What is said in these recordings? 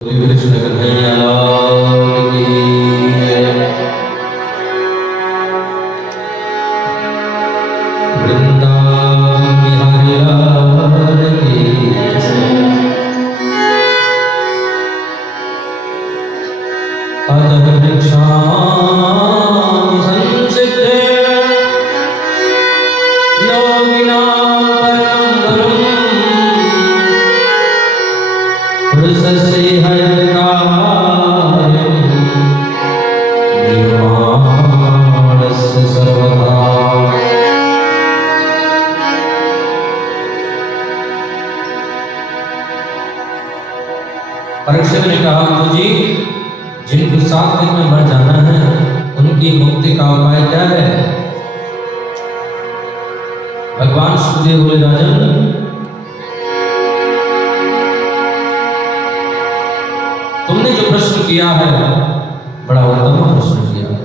कृष्ण कन्हैया लाल की जय। वृंदावन बिहारी लाल की जय। अतः वृक्षामि संसिद्धे योगिनां परमं गुरुं पुरुषस्य हयकार्यं निर्माणस्य सर्वदा। परीक्षित ने कहा, गुरुजी, जिनको 7 दिन में मर जाना है उनकी मुक्ति का उपाय क्या है? भगवान सुखदेव बोले, राजन, तुमने जो प्रश्न किया है बड़ा उत्तम प्रश्न किया है।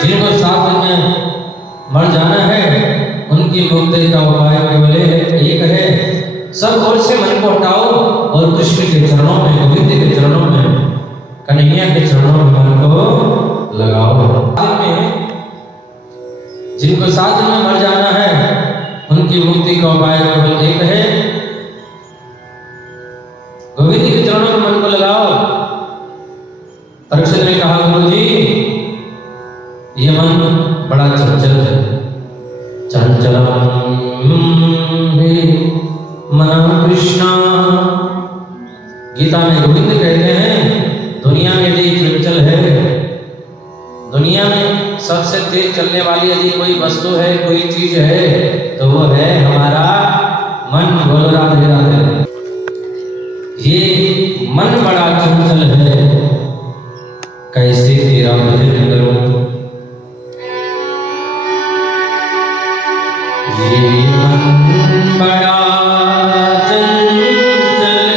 जिनको 7 दिन में मर जाना है उनकी मुक्ति का उपाय केवल एक है। सब ओर से मन को हटाओ और कृष्ण के चरणों में, गोविंद के चरणों में, कन्हैया के चरणों में मन को लगाओ। जिनको 7 दिन में मर जाना है उनकी मुक्ति का उपाय केवल एक है। गोविंद के चरणों में मन को लगाओ। परीक्षित ने कहा, गुरुजी, ये मन बड़ा चंचल है। चंचलम हि मनः कृष्णा। गीता में गोविंद कहते हैं, दुनिया में यदि चंचल है, दुनिया में सबसे तेज चलने वाली यदि कोई वस्तु है, कोई चीज है, तो वो है हमारा मन। बोलो राधे राधे। ये मन बड़ा चंचल है, कैसे तेरा भजन करूं? ये मन बड़ा चंचल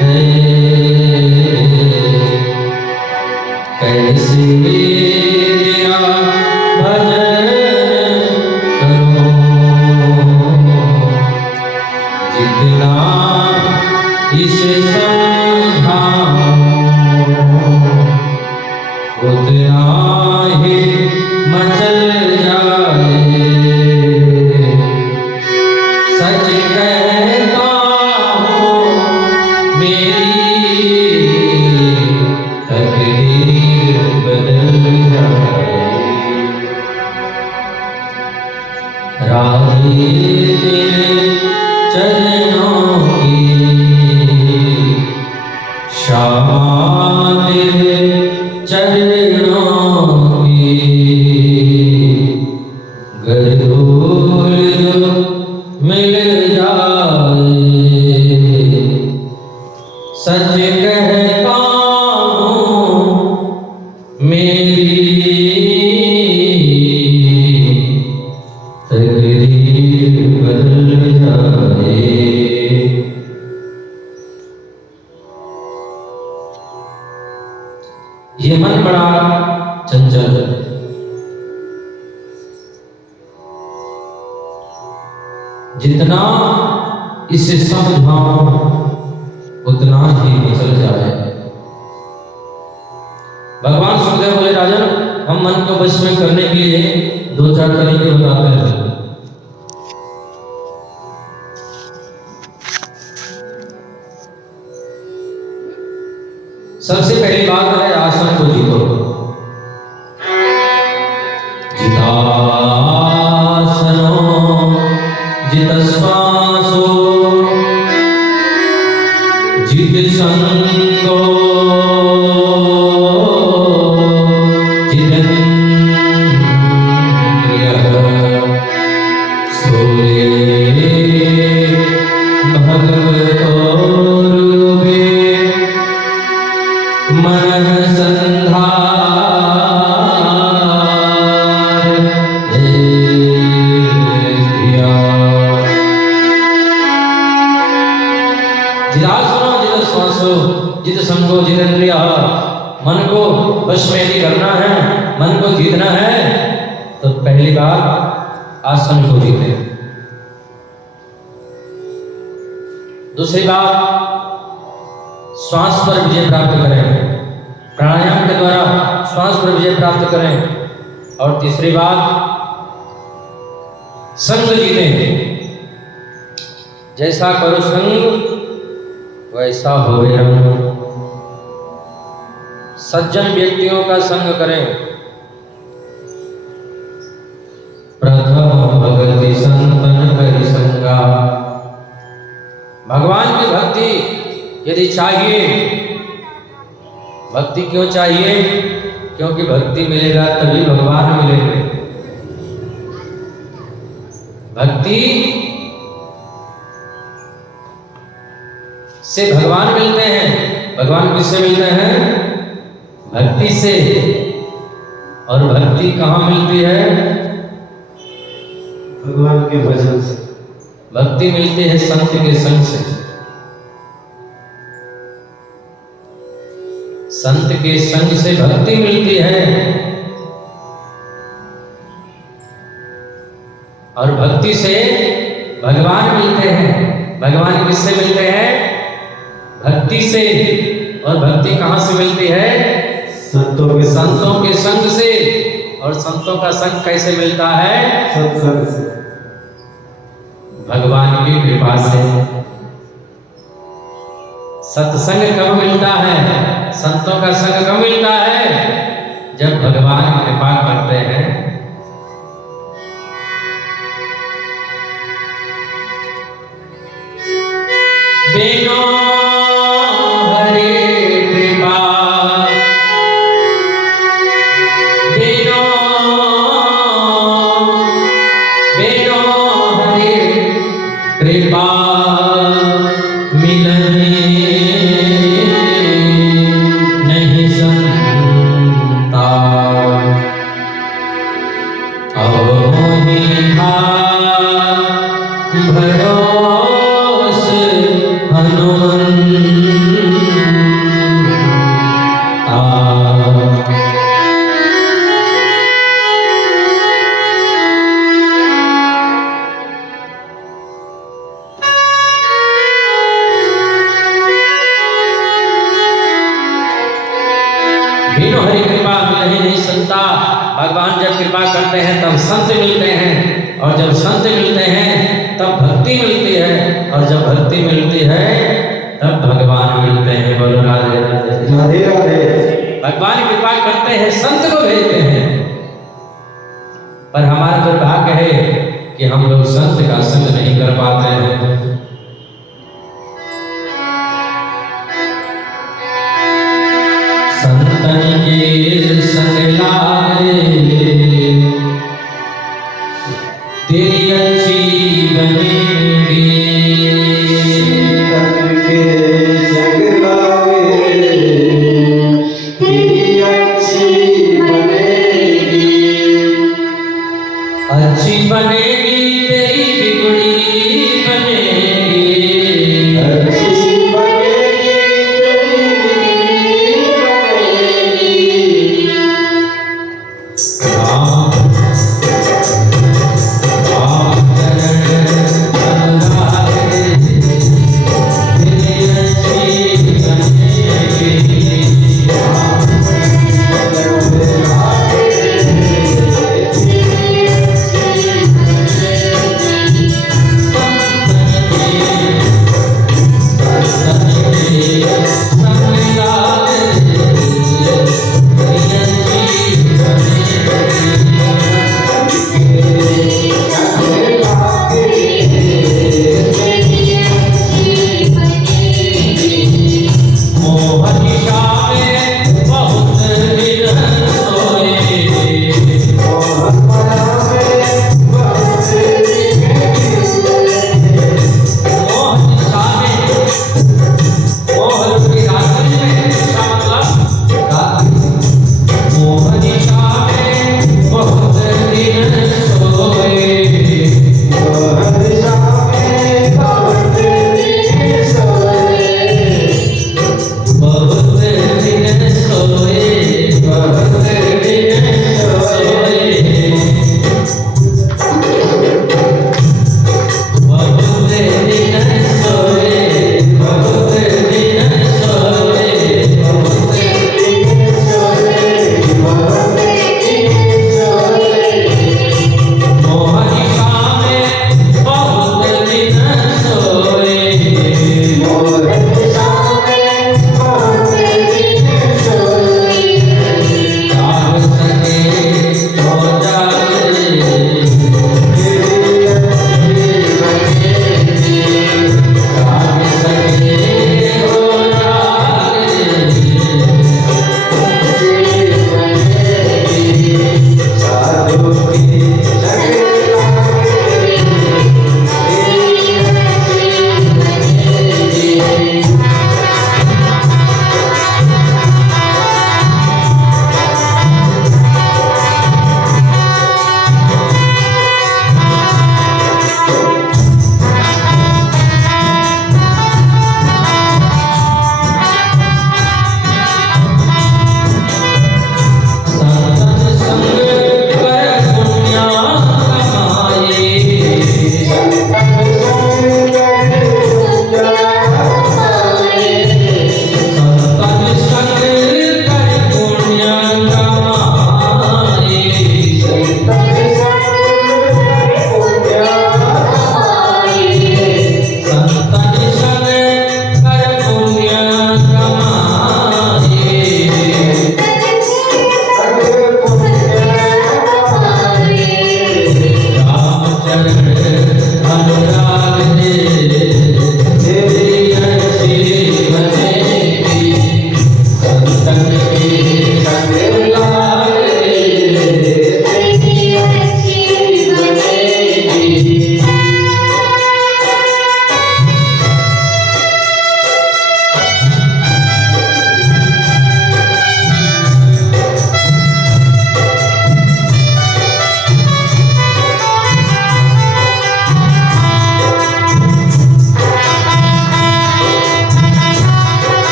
है, कैसे तेरा भजन करूं? जितना इसे समझाऊं उतना ही मचल जाए। सच कहता हूँ मेरी तकदीर बदल जाए। राधे तेरे चरणों की, श्यामा तेरे चरणों की, गरदूल जो मिल जाए। सच कहता हूँ मेरी तकदीर बदल जाए। ये मन बड़ा चंचल है। जितना इसे समझाऊं उतना ही मचल जाए। भगवान सुखदेव बोले, राजन, हम मन को वश में करने के लिए 2-4 तरीके बताते हैं। सबसे पहली बात है आसन को जीतो। जितासनो जित श्वासो जित संगो जितेन्द्रियः सूर्ये भगवतो रूपे मनः संधारयेत्या। जिदासनो जित श्वासो जित संगो जितेन्द्रियः। मन को वश में यदि करना है, मन को जीतना है, तो पहली बार आसन को जीते। दूसरी बात, श्वास पर विजय प्राप्त करें, प्राणायाम के द्वारा श्वास पर विजय प्राप्त करें। और तीसरी बात, संग जीतें। जैसा करो संग वैसा होए रंग। सज्जन व्यक्तियों का संग करें। प्रथम भगति संतन करि संगा। भगवान की भक्ति यदि चाहिए, भक्ति क्यों चाहिए? क्योंकि भक्ति मिलेगा तभी भगवान मिलेंगे। भक्ति से भगवान मिलते हैं। भगवान किससे मिलते हैं? भक्ति से। और भक्ति कहाँ मिलती है? भगवान के भजन से। भक्ति मिलती है संत के संग से। संत के संग से भक्ति मिलती है। और भक्ति से भगवान मिलते हैं। भगवान किससे मिलते हैं? भक्ति से। और भक्ति कहाँ से मिलती है? संतों के संग से। और संतों का संग कैसे मिलता है? सत्संग से। भगवान की कृपा से। सत्संग कब मिलता है? संतों का संग कब मिलता है? जब भगवान कृपा करते हैं। बिनो हरि कृपा, बिनो हरि कृपा मिलने नहीं संता। अवोहि भरोस हनुमंता। बिनु हरि कृपा मिलहि नहीं संता। भगवान जब कृपा करते हैं तब संत मिलते हैं। और जब संत मिलते हैं तब भक्ति मिलती है। और जब भक्ति मिलती है तब भगवान मिलते हैं। बोलो राधे राधे। राधे राधे। भगवान कृपा करते हैं, संत को भेजते हैं। पर हमारा दुर्भाग्य है कि हम लोग संत का संग नहीं कर पाते हैं। संतन के संग लाए तेरी अच्छी बनेगी। संतन के संग लाए तेरी अच्छी बनेगी। अच्छी बनेगी तेरी बिगड़ी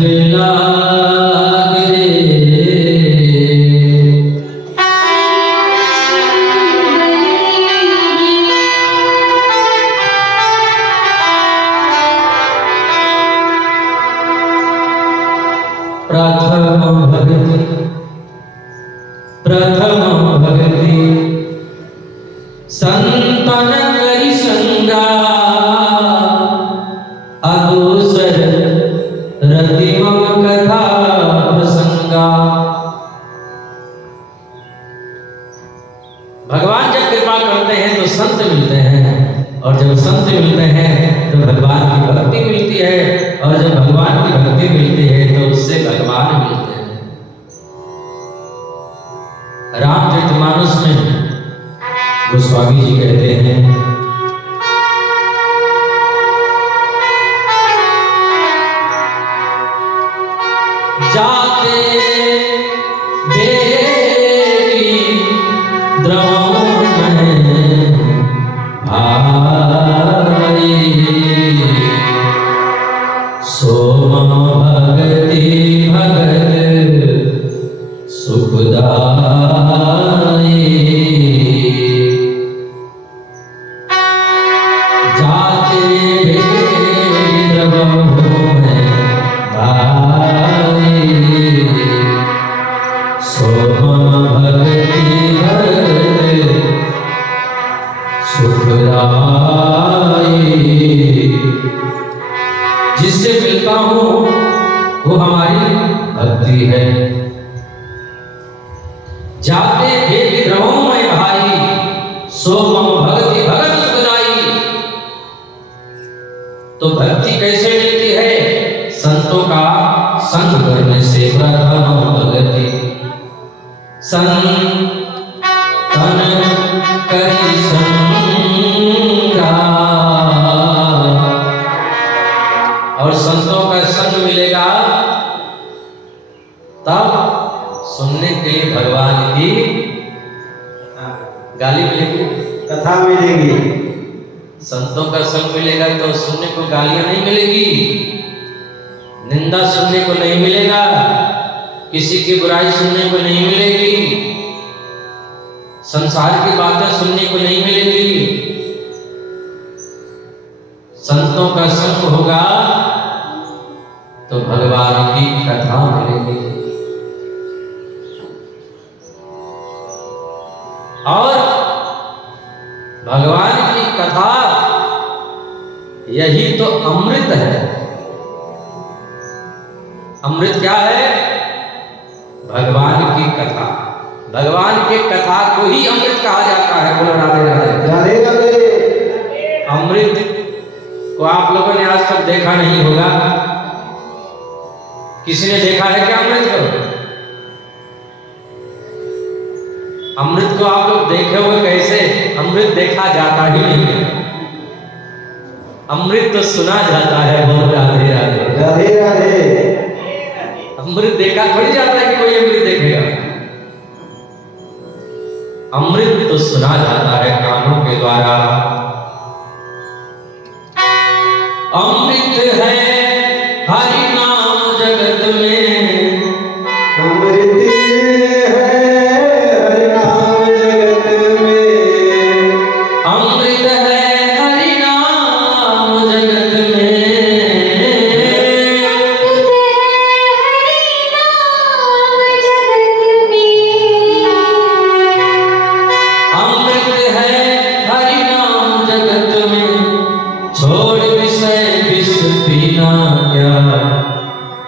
संग लागे प्रथम भगति संतन करि संगा अदूसर रति मम कथा प्रसंगा। भगवान जब कृपा करते हैं तो संत मिलते हैं, और जब संत मिलते हैं तो भगवान की भक्ति मिलती है, और जब भगवान की भक्ति मिलती है तो उससे भगवान मिलते हैं। रामचरितमानस में गोस्वामी जी कहते हैं, जाते देवी द्रवों में भाई सोम भगति भगत सुखदाई। जाते देवी द्रवों में भाई सोम भगति भगत सुखदाई। जिससे मिलता हूं वो हमारी भक्ति है। जाते देवी द्रवों में भाई सो मम भगति भगत सुखदाई। तो भक्ति कैसे मिलती है? संतों का संग करने से। प्रथम भगति संतन करि संगा, और संतों का संग मिलेगा तब सुनने के लिए भगवान की गाली मिलेगी, कथा मिलेगी। संतों का संग मिलेगा तो सुनने को गालियां नहीं मिलेगी, निंदा सुनने को नहीं मिलेगा, किसी की बुराई सुनने को नहीं मिलेगी, संसार की बातें सुनने को नहीं मिलेगी। संतों का संग होगा तो भगवान की कथा मिलेगी। और भगवान की कथा यही तो अमृत है। अमृत क्या है? भगवान की कथा। भगवान के कथा को ही अमृत कहा जाता है। बोलो राधे राधे। राधे राधे। अमृत को आप लोगों ने आज तक देखा नहीं होगा। किसी ने देखा है क्या अमृत को? अमृत को आप लोग देखे हुए कैसे? अमृत देखा जाता ही नहीं है, अमृत तो सुना जाता है। बोलो राधे राधे। राधे राधे। अमृत देखा थोड़ी जाता है कि कोई अमृत देखेगा। अमृत तो सुना जाता है कानों के द्वारा। अमृत है हरि नाम जगत में, अमृत है हरि नाम जगत में। अमृत है हरि नाम जगत में। अमृत है हरि नाम जगत में, छोड़ विषय विष पीना क्या,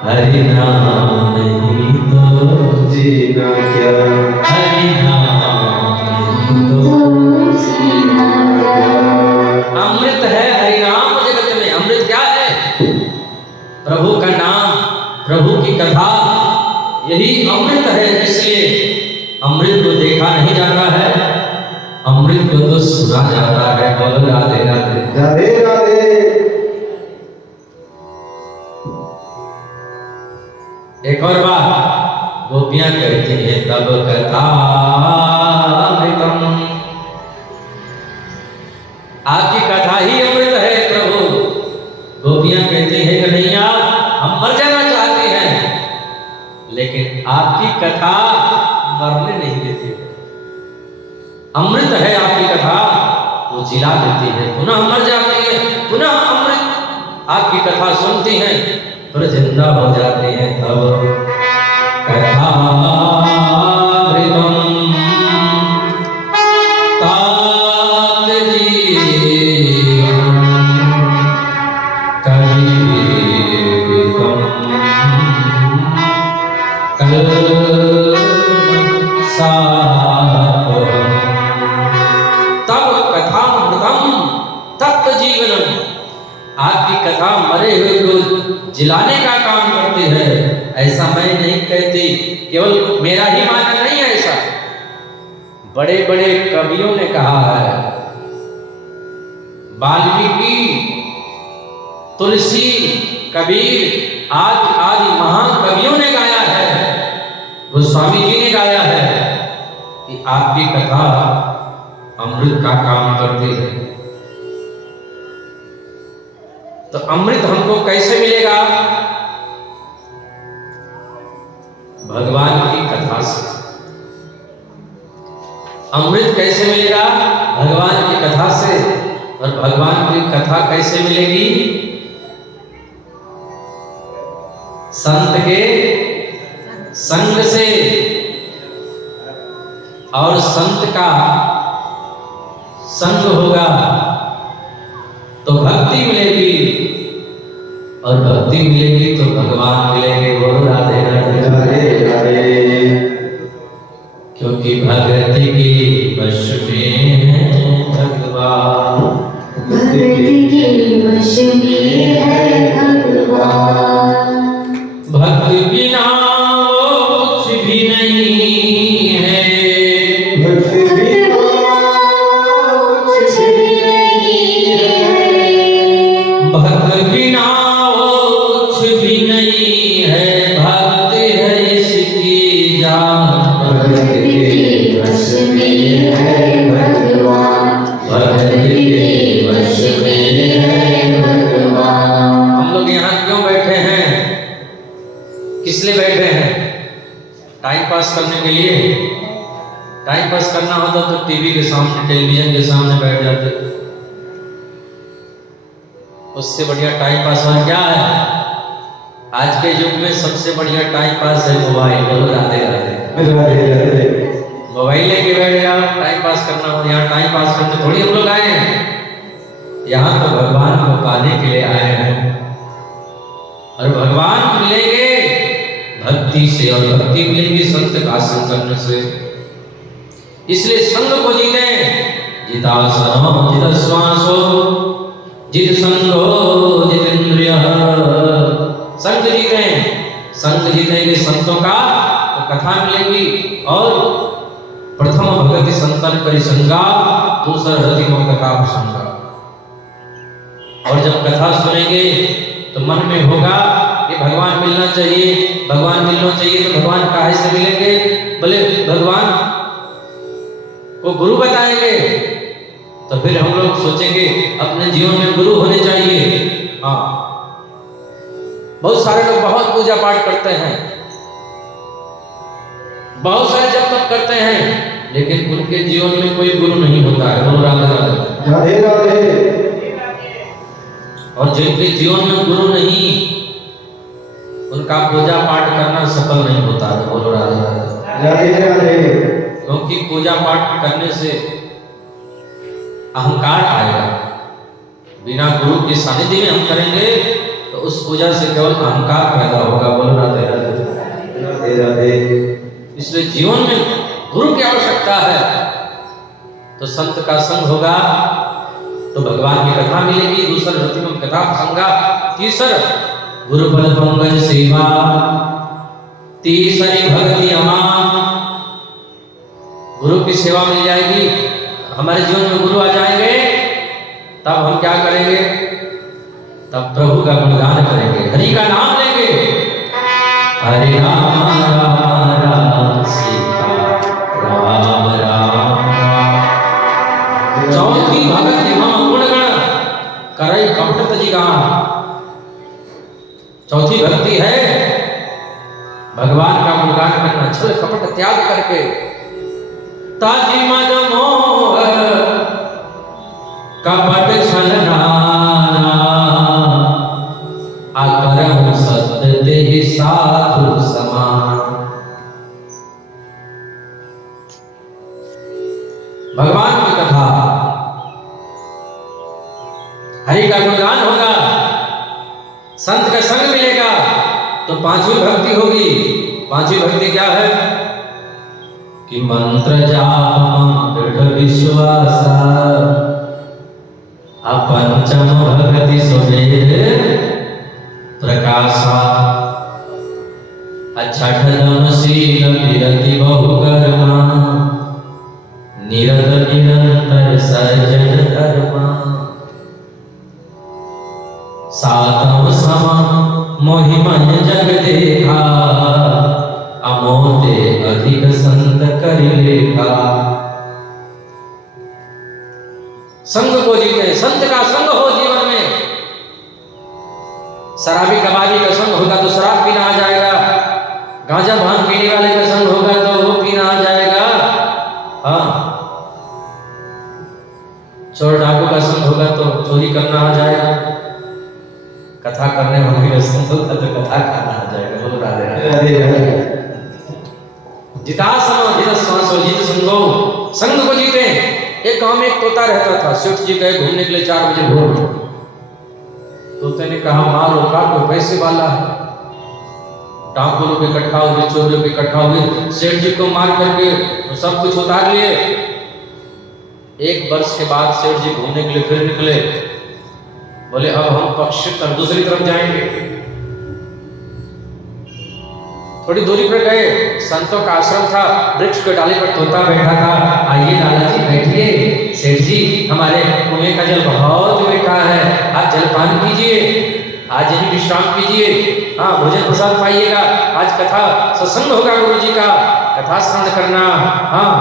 हरि नाम नहीं तो जीना क्या, हरि नाम नहीं तो जीना क्या। अमृत है हरि नाम जगत में। अमृत क्या है? प्रभु का नाम, प्रभु की कथा, यही अमृत है। इसलिए अमृत को देखा नहीं जाता है, अमृत को तो सुना जाता है। बोलो राधे राधे। राधे राधे। एक और बात गोपियां कहती हैं, तब कथा अमृतम। आपकी कथा ही अमृत है प्रभु। गोपियां कहती हैं कन्हैया हम मर जाना चाहते आपकी कथा मरने नहीं देती। अमृत है आपकी कथा, वो जिला देती है, पुनः मर जाती है, पुनः अमृत आपकी कथा सुनती हैं, फिर जिंदा हो जाते हैं। तब कथा आपकी कथा मरे हुए को जिलाने का काम करती है। ऐसा मैं नहीं कहती, केवल मेरा ही मानना नहीं है ऐसा, बड़े बड़े कवियों ने कहा है। वाल्मीकि, तुलसी, कबीर आदि आदि महान कवियों ने गाया है, गोस्वामी जी ने गाया है कि आपकी कथा अमृत का काम करती है। तो अमृत हमको कैसे मिलेगा? भगवान की कथा से। अमृत कैसे मिलेगा? भगवान की कथा से। और भगवान की कथा कैसे मिलेगी? संत के संग से। और संत का संग होगा तो भक्ति मिलेगी, और भक्ति मिलेगी तो भगवान मिलेंगे। बोलो राधे राधे राधे राधे। क्योंकि भक्ति की वश में है भगवान, भक्ति के वश में है भगवान। भक्ति बिना कुछ भी नहीं है, भक्ति बिना कुछ भी नहीं है। भक्ति बिना कुछ भी नहीं है, भक्ति है इसकी जान। भक्ति के वश में है भगवान, भक्ति के वश में है भगवान। हम लोग यहाँ क्यों बैठे हैं? किस लिए बैठे हैं? टाइम पास करने के लिए। टाइम पास करना होता तो टीवी के सामने, टेलीविजन के सामने बैठ जाते। उससे बढ़िया टाइम पास और क्या है? आज के युग में सबसे बढ़िया टाइम पास है मोबाइल। बोलो राधे राधे। राधे राधे। मोबाइल लेके बैठ जाओ, टाइम पास करना हो। यहाँ टाइम पास करने थोड़ी हम लोग आए हैं, यहाँ तो भगवान को पाने के लिए आए हैं। और भगवान मिलेंगे भक्ति से, और भक्ति मिलेगी संत का संग करने से। इसलिए संग को जीते। जितासनो जित श्वासो जित संगो जितेंद्रियः। संग जीते, संग जीतेंगे संतों का तो कथा मिलेगी। और प्रथम भगति संतन करि संगा, दूसरा हृदय में कथा प्रसंगा। और जब कथा सुनेंगे तो मन में होगा कि भगवान मिलना चाहिए, भगवान मिलना चाहिए। तो भगवान काहे से मिलेंगे? बोले भगवान को गुरु बताएंगे। तो फिर हम लोग सोचेंगे अपने जीवन में गुरु होने चाहिए। हाँ, बहुत सारे लोग बहुत पूजा पाठ करते हैं, बहुत सारे जब तक करते हैं, लेकिन उनके जीवन में कोई गुरु नहीं होता है। बोलो राधे राधे। राधे राधे। और जिनके जीवन में गुरु नहीं, उनका पूजा पाठ करना सफल नहीं होता है। बोलो राधे राधे। राधे राधे। क्योंकि पूजा पाठ करने से अहंकार आएगा। बिना गुरु के सानिध्य में हम करेंगे तो उस पूजा से केवल अहंकार पैदा होगा। बोलो राधे राधे। राधे राधे। इसलिए जीवन में गुरु की आवश्यकता है। तो संत का संग होगा तो भगवान की कथा मिलेगी। दूसरा रतिम कथा प्रसंगा। तीसरा गुरु बल पंकज सेवा। तीसरी भक्ति अमान। गुरु की सेवा मिल जाएगी। हमारे जीवन में गुरु आ जाएंगे, तब हम क्या करेंगे? तब प्रभु का गुणगान करेंगे, हरि का नाम लेंगे। हरे राम राम राम सीता राम राम। चौथी भगत हम गुणगण करई कपट तजिगान। चौथी भक्ति है भगवान का गुणगान गुणगान करना, छल कपट त्याग करके ताजी मद मोह कपट छलना आकरम सत्य ते साधु समान। भगवान की कथा, हरि का गुणगान होगा, संत का संग मिलेगा तो पांचवी भक्ति होगी। पांचवी भक्ति क्या है कि मंत्र जाप दृढ़ विश्वास अपंचम भगति सुमेर प्रकाशा अछठ दमशील विरति बहुकर्मा निरत निरंतर सज्जन धर्मा सातम समा मोहिमन जग देखा अमोते अधिक संत करि लेखा। संग को जीते, संत का संग हो जीवन में। शराबी कबाबी का संग होगा तो शराब पीना आ जाएगा, गांजा भांग पीने वाले का संग होगा तो वो पीना आ जाएगा। हाँ, चोर डाकू का संग होगा तो चोरी करना आ जाएगा, कथा करने वाले का संग होगा तो कथा करना आ जाएगा। बोलो राधे राधे। जितासनो जित सांसो जित संगो, संग को जीते। एक गांव में एक तोता रहता था। सेठ जी गए घूमने के लिए 4 बजे भोर में। तोते ने कहा मारो काटो, पैसे वाला है। डाकू लोग इकट्ठा हुए, चोर लोग इकट्ठा हुए, सेठ जी को मार करके सब कुछ उतार लिए। 1 वर्ष के बाद सेठ जी घूमने के लिए फिर निकले। बोले अब हम पक्ष तर दूसरी तरफ जाएंगे। थोड़ी दूरी पर गए, संतों का आश्रम था, वृक्ष के डाले पर तोता बैठा था। आइए लाला जी बैठिए, सेठ जी हमारे कुएं का जल बहुत मीठा है, आज जलपान कीजिए, आज यही विश्राम कीजिए, हाँ भोजन प्रसाद पाइएगा, आज कथा सत्संग होगा गुरु जी का, कथा श्रवण करना। हाँ,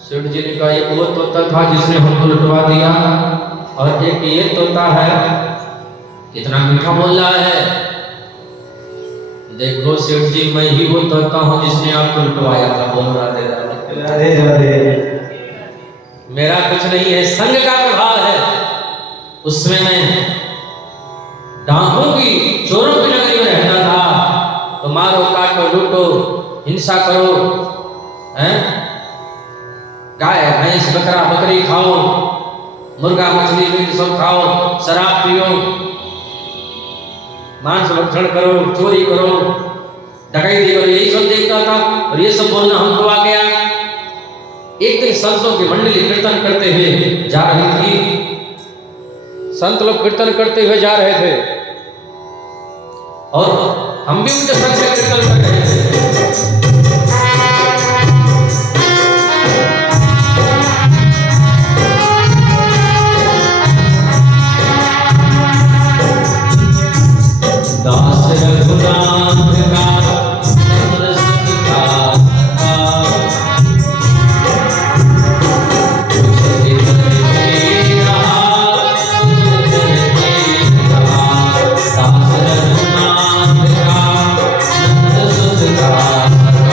सेठ जी ने कहा एक वो तोता था जिसने हमको लुटवा दिया, और एक ये तोता है कितना मीठा बोल रहा है। देखो सेठ जी, मैं ही वो तोता हूँ जिसने आपको लुटवाया था। बोल राधे राधे। राधे राधे। मेरा कुछ नहीं है, संग का प्रभाव है। उसमें मैं डाकुओं की, चोरों की नगरी में रहता था। तो मारो काटो लूटो, हिंसा करो, हैं? गाय भैंस बकरा बकरी खाओ, मुर्गा मछली मीट सब खाओ, शराब पियो, मांस भक्षण करो, चोरी करो, डकैती करो, यही सब देखता था। और ये सब बोलना हमको आ गया। एक दिन संतों की मंडली कीर्तन करते हुए जा रही थी। संत लोग कीर्तन करते हुए जा रहे थे और हम भी उनके संग में कीर्तन कर रहे थे। दास रघुनाथ का रसिक का सखा, तुझे चरणे रहा, तुझे चरणे रहा। दास रघुनाथ का नंद सुत का सखा।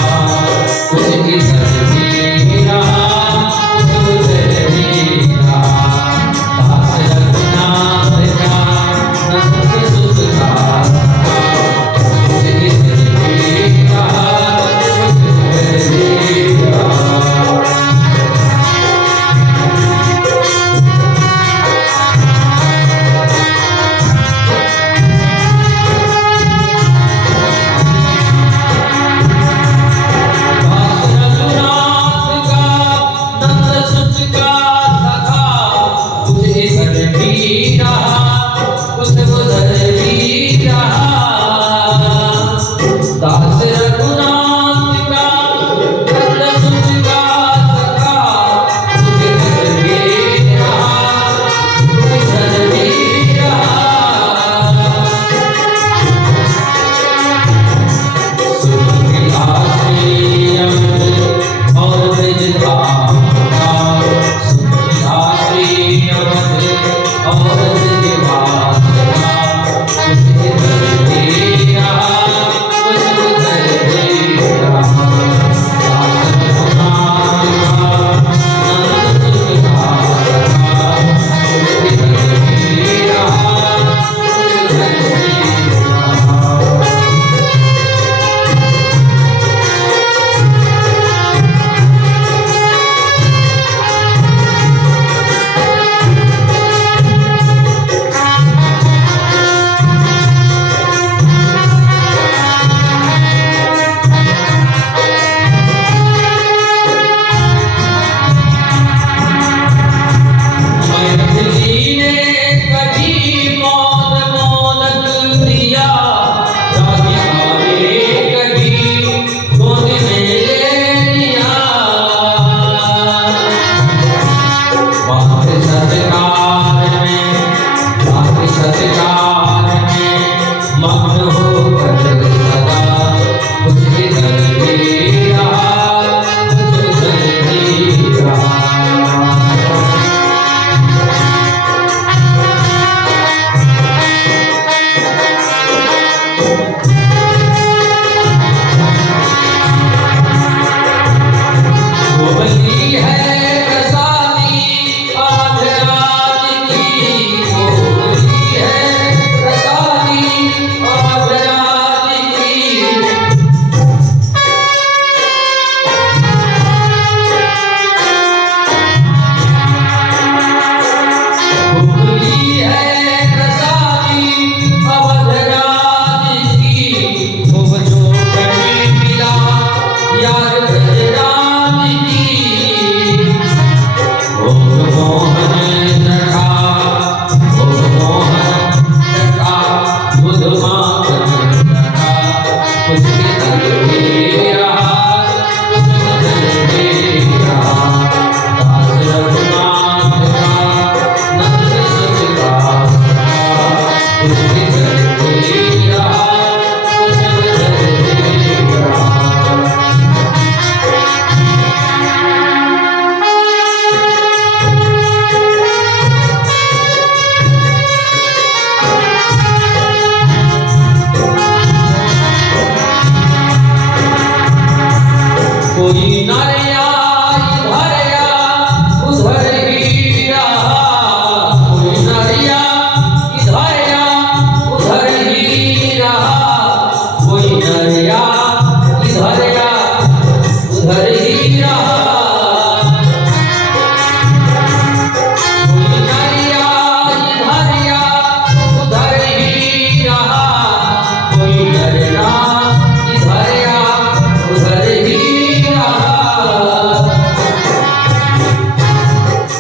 कोई नरिया इधर या उधर ही रहा, कोई नरिया इधर या उधर ही रहा, कोई नरिया इधर या उधर ही रहा, कोई नरिया इधर या उधर ही रहा, कोई नरिया इधर या उधर ही रहा।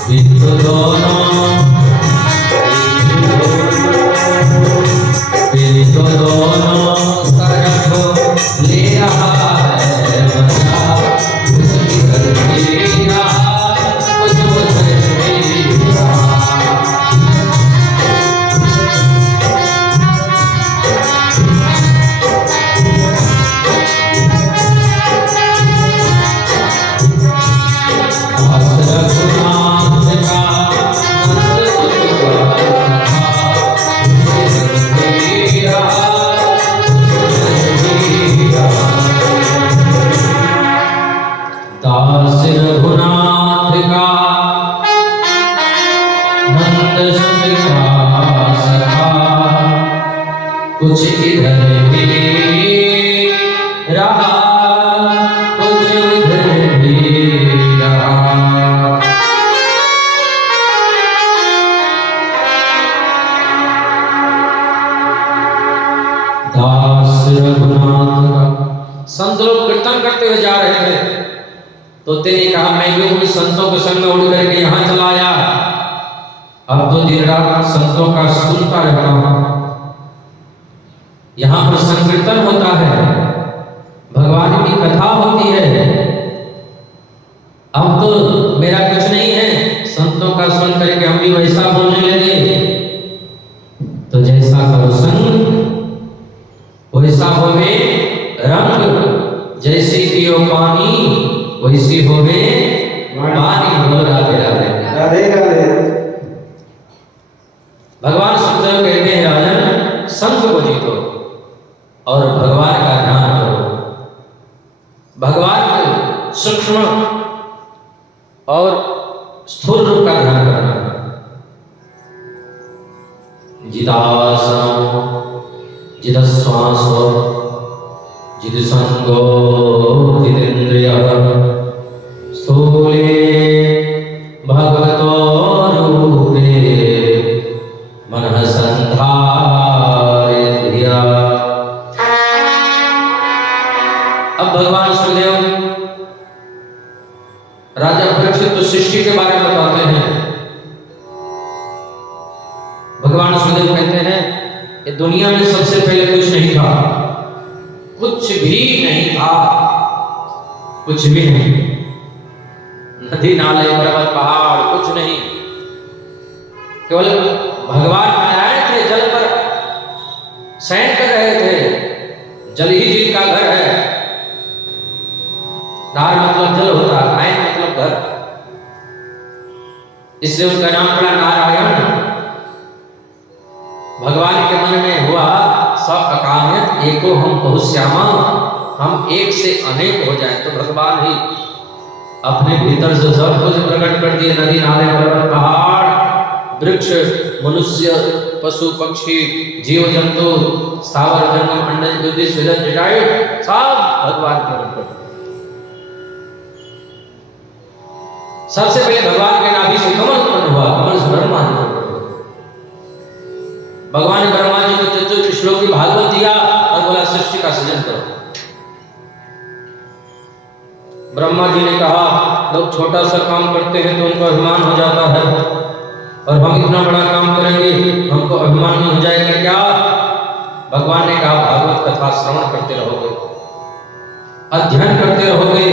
बिंदु दोनों तरफ ले रहा है मजा, कुछ इधर भी रहा, कुछ उधर भी रहा। दास रघुनाथ का नंद सुत का सखा, कुछ इधर भी रहा, कुछ उधर भी रहा। दास रघुनाथ का संत लोग कीर्तन करते हुए जा रहे थे, तोते ने कहा मैं भी उन संतों के संग में उड़ करके यहाँ चला आया, अब तो दिन रात संतों का सुनता रहता हूँ। यहाँ पर संकीर्तन होता है, भगवान की कथा होती है, अब तो मेरा कुछ नहीं है, संतों का सुन करके हम भी वैसा बोलने लगे। तो जैसा करो संग वैसा होवे रंग, जैसे पियो पानी वैसी होवे पानी। बोलो राधे राधे। राधे राधे। भगवान सुखदेव कहते हैं राजन, संत को जीतो और भगवान का ध्यान करो, भगवान के सूक्ष्म और स्थूल रूप का ध्यान करना। जिदासनो जिदश्वासो जिदसंगो जितेन्द्रियः स्थूले भगवतो रूपे मनः संधारय धिया। अब भगवान सुखदेव राजा परीक्षित तो सृष्टि के बारे में बताते हैं। भगवान सुखदेव कहते हैं ये दुनिया में सबसे पहले कुछ नहीं था, कुछ भी नहीं था, कुछ भी नहीं, नदी नाले पर्वत पहाड़ कुछ नहीं, केवल भगवान नारायण थे, जल पर शयन कर रहे थे, जल ही जिनका घर है। नार मतलब जल होता है, आयन मतलब घर, इसलिए उनका नाम पड़ा नारायण। भगवान के मन में हुआ सब अकामित एको हम बहुश्यामा, हम एक से अनेक हो जाए। तो भगवान ही अपने भीतर से सब कुछ प्रकट कर दिए, नदी नाले पर्वत पहाड़ वृक्ष मनुष्य पशु पक्षी जीव जंतु स्थावर जंगम अंडज बुद्धि स्वेदन जटायु सब भगवान के प्रकट। सबसे पहले भगवान के नाभि से कमल उत्पन्न हुआ, कमल से ब्रह्मा जी। भगवान ने ब्रह्मा जी को चतुर्थ श्लोक की भागवत दिया और बोला सृष्टि का सृजन करो। ब्रह्मा जी ने कहा लोग छोटा सा काम करते हैं तो उनको अभिमान हो जाता है, और हम इतना बड़ा काम करेंगे हमको अभिमान नहीं हो जाएगा क्या? भगवान ने कहा भागवत कथा श्रवण करते रहोगे, अध्ययन करते रहोगे,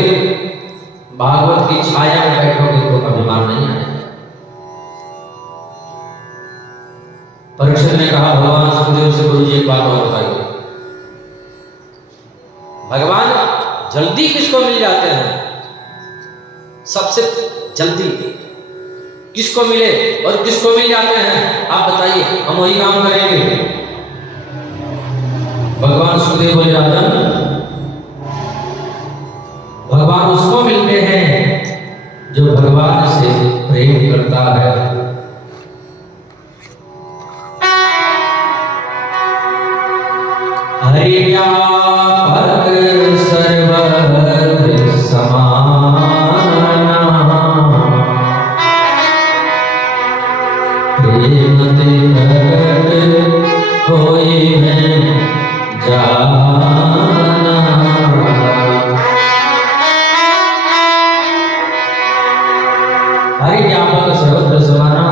भागवत की छाया में बैठोगे तो अभिमान नहीं आएगा। परीक्षित ने कहा भगवान सुखदेव से गुरु जी एक बात और बताइए, भगवान जल्दी किसको मिल जाते हैं? सबसे जल्दी किसको मिले और किसको मिल जाते हैं? आप बताइए, हम वही काम करेंगे। भगवान सुखदेव बोले राजन, भगवान उस है। हरि व्यापक सर्वत्र समाना, प्रेम ते प्रगट होए हैं जाना। हरि व्यापक सर्वत्र समाना,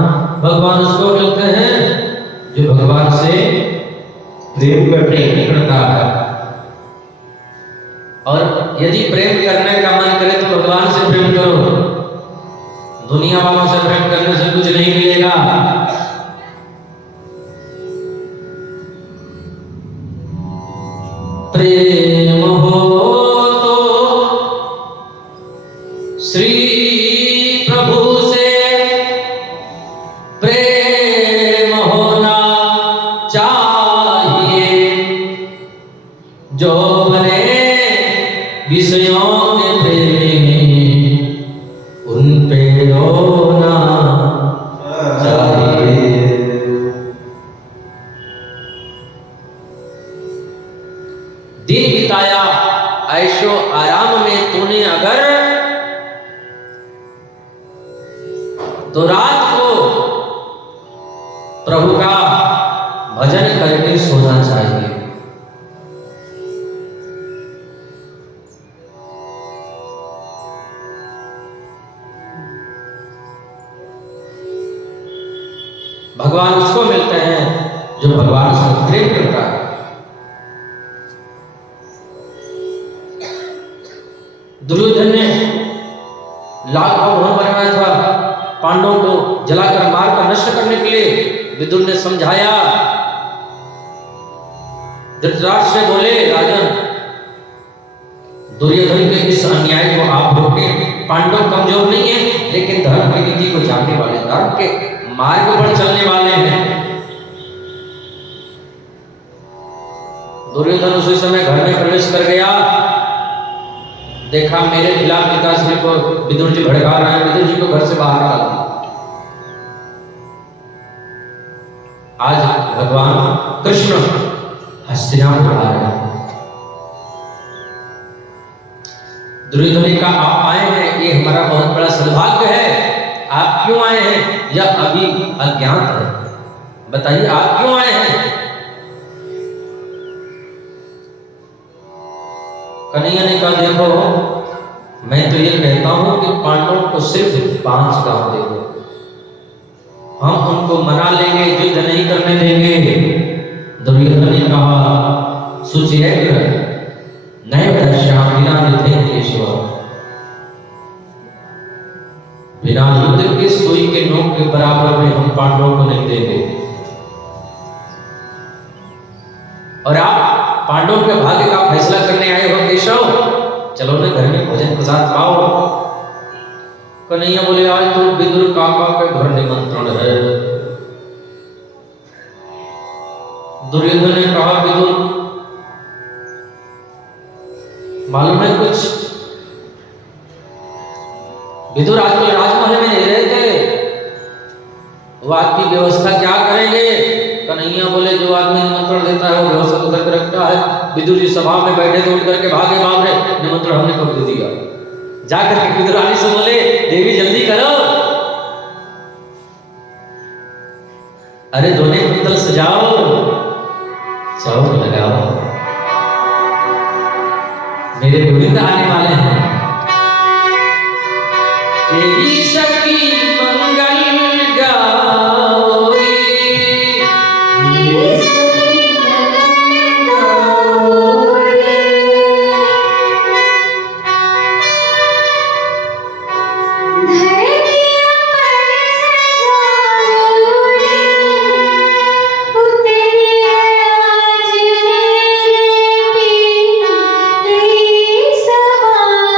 भगवान उसको मिलते हैं जो भगवान से प्रेम करते हैं। करता है। और यदि प्रेम करने का मन करे तो भगवान से प्रेम करो, दुनिया वालों से प्रेम करने से कुछ नहीं मिलेगा। प्रेम हो तो श्री प्रभु से प्रेम होना चाहिए, जो बने विषयों में प्रेमी उन पे रोना चाहिए। दिन बिताया ऐशो आराम में तूने अगर, तो रात को प्रभु का भजन करके सोना चाहिए। भगवान उसको मिलते हैं जो भगवान से प्रेम करता है। दुर्योधन ने लाल का भवन बनाया था, पांडवों को जलाकर मारकर नष्ट करने के लिए। विदुर ने समझाया, धृतराष्ट्र से बोले, राजन दुर्योधन के इस अन्याय को आप रोकें। पांडव कमजोर नहीं है, लेकिन धर्म की नीति को जानने वाले, धर्म के मार्ग पर चलने वाले हैं। दुर्योधन उसी समय घर में प्रवेश कर गया, देखा मेरे खिलाफ पिताश्री को विदुर जी भड़का रहे हैं, विदुर जी को घर से बाहर निकाल दिया। आज भगवान कृष्ण हस्तिनापुर आ रहे हैं। दुर्योधन का आप आए हैं, ये हमारा बहुत बड़ा सौभाग्य है। आप क्यों आए हैं यह अभी अज्ञात है, बताइए आप क्यों आए हैं। कन्हैया ने कहा, देखो मैं तो ये कहता हूं कि पांडवों को सिर्फ 5 गांव दे दो, हम उनको मना लेंगे, युद्ध नहीं करने देंगे। दुर्योधन ने कहा, सुचेग्र नए दश्याम बिना युद्धे केशव, बिना युद्ध के सुई के नोक के बराबर में हम पांडवों को नहीं देंगे। और आप पांडवों के भाग्य का फैसला करने आए हो केशव, चलो ना घर में भोजन प्रसाद पाओ। कन्हैया बोले, आज तो विदुर काका के घर निमंत्रण है। दुर्योधन ने कहा, विदुर मालूम है कुछ, विदुर आजकल राजमहल में नहीं रहते, वो आपकी व्यवस्था क्या करेंगे। कन्हैया बोले, जो आदमी निमंत्रण देता है वो व्यवस्था तो करके रखता है। विदुर जी सभा में बैठे तो उठ करके भागे, बाप रे निमंत्रण हमने कब दे दिया। जाकर के विदुर रानी से बोले, देवी जल्दी करो, अरे दोने कुंतल सजाओ, चौक लगाओ, मेरे गोविंद आने वाले हैं। तेरी सखी मंगल गाओ रे, सवार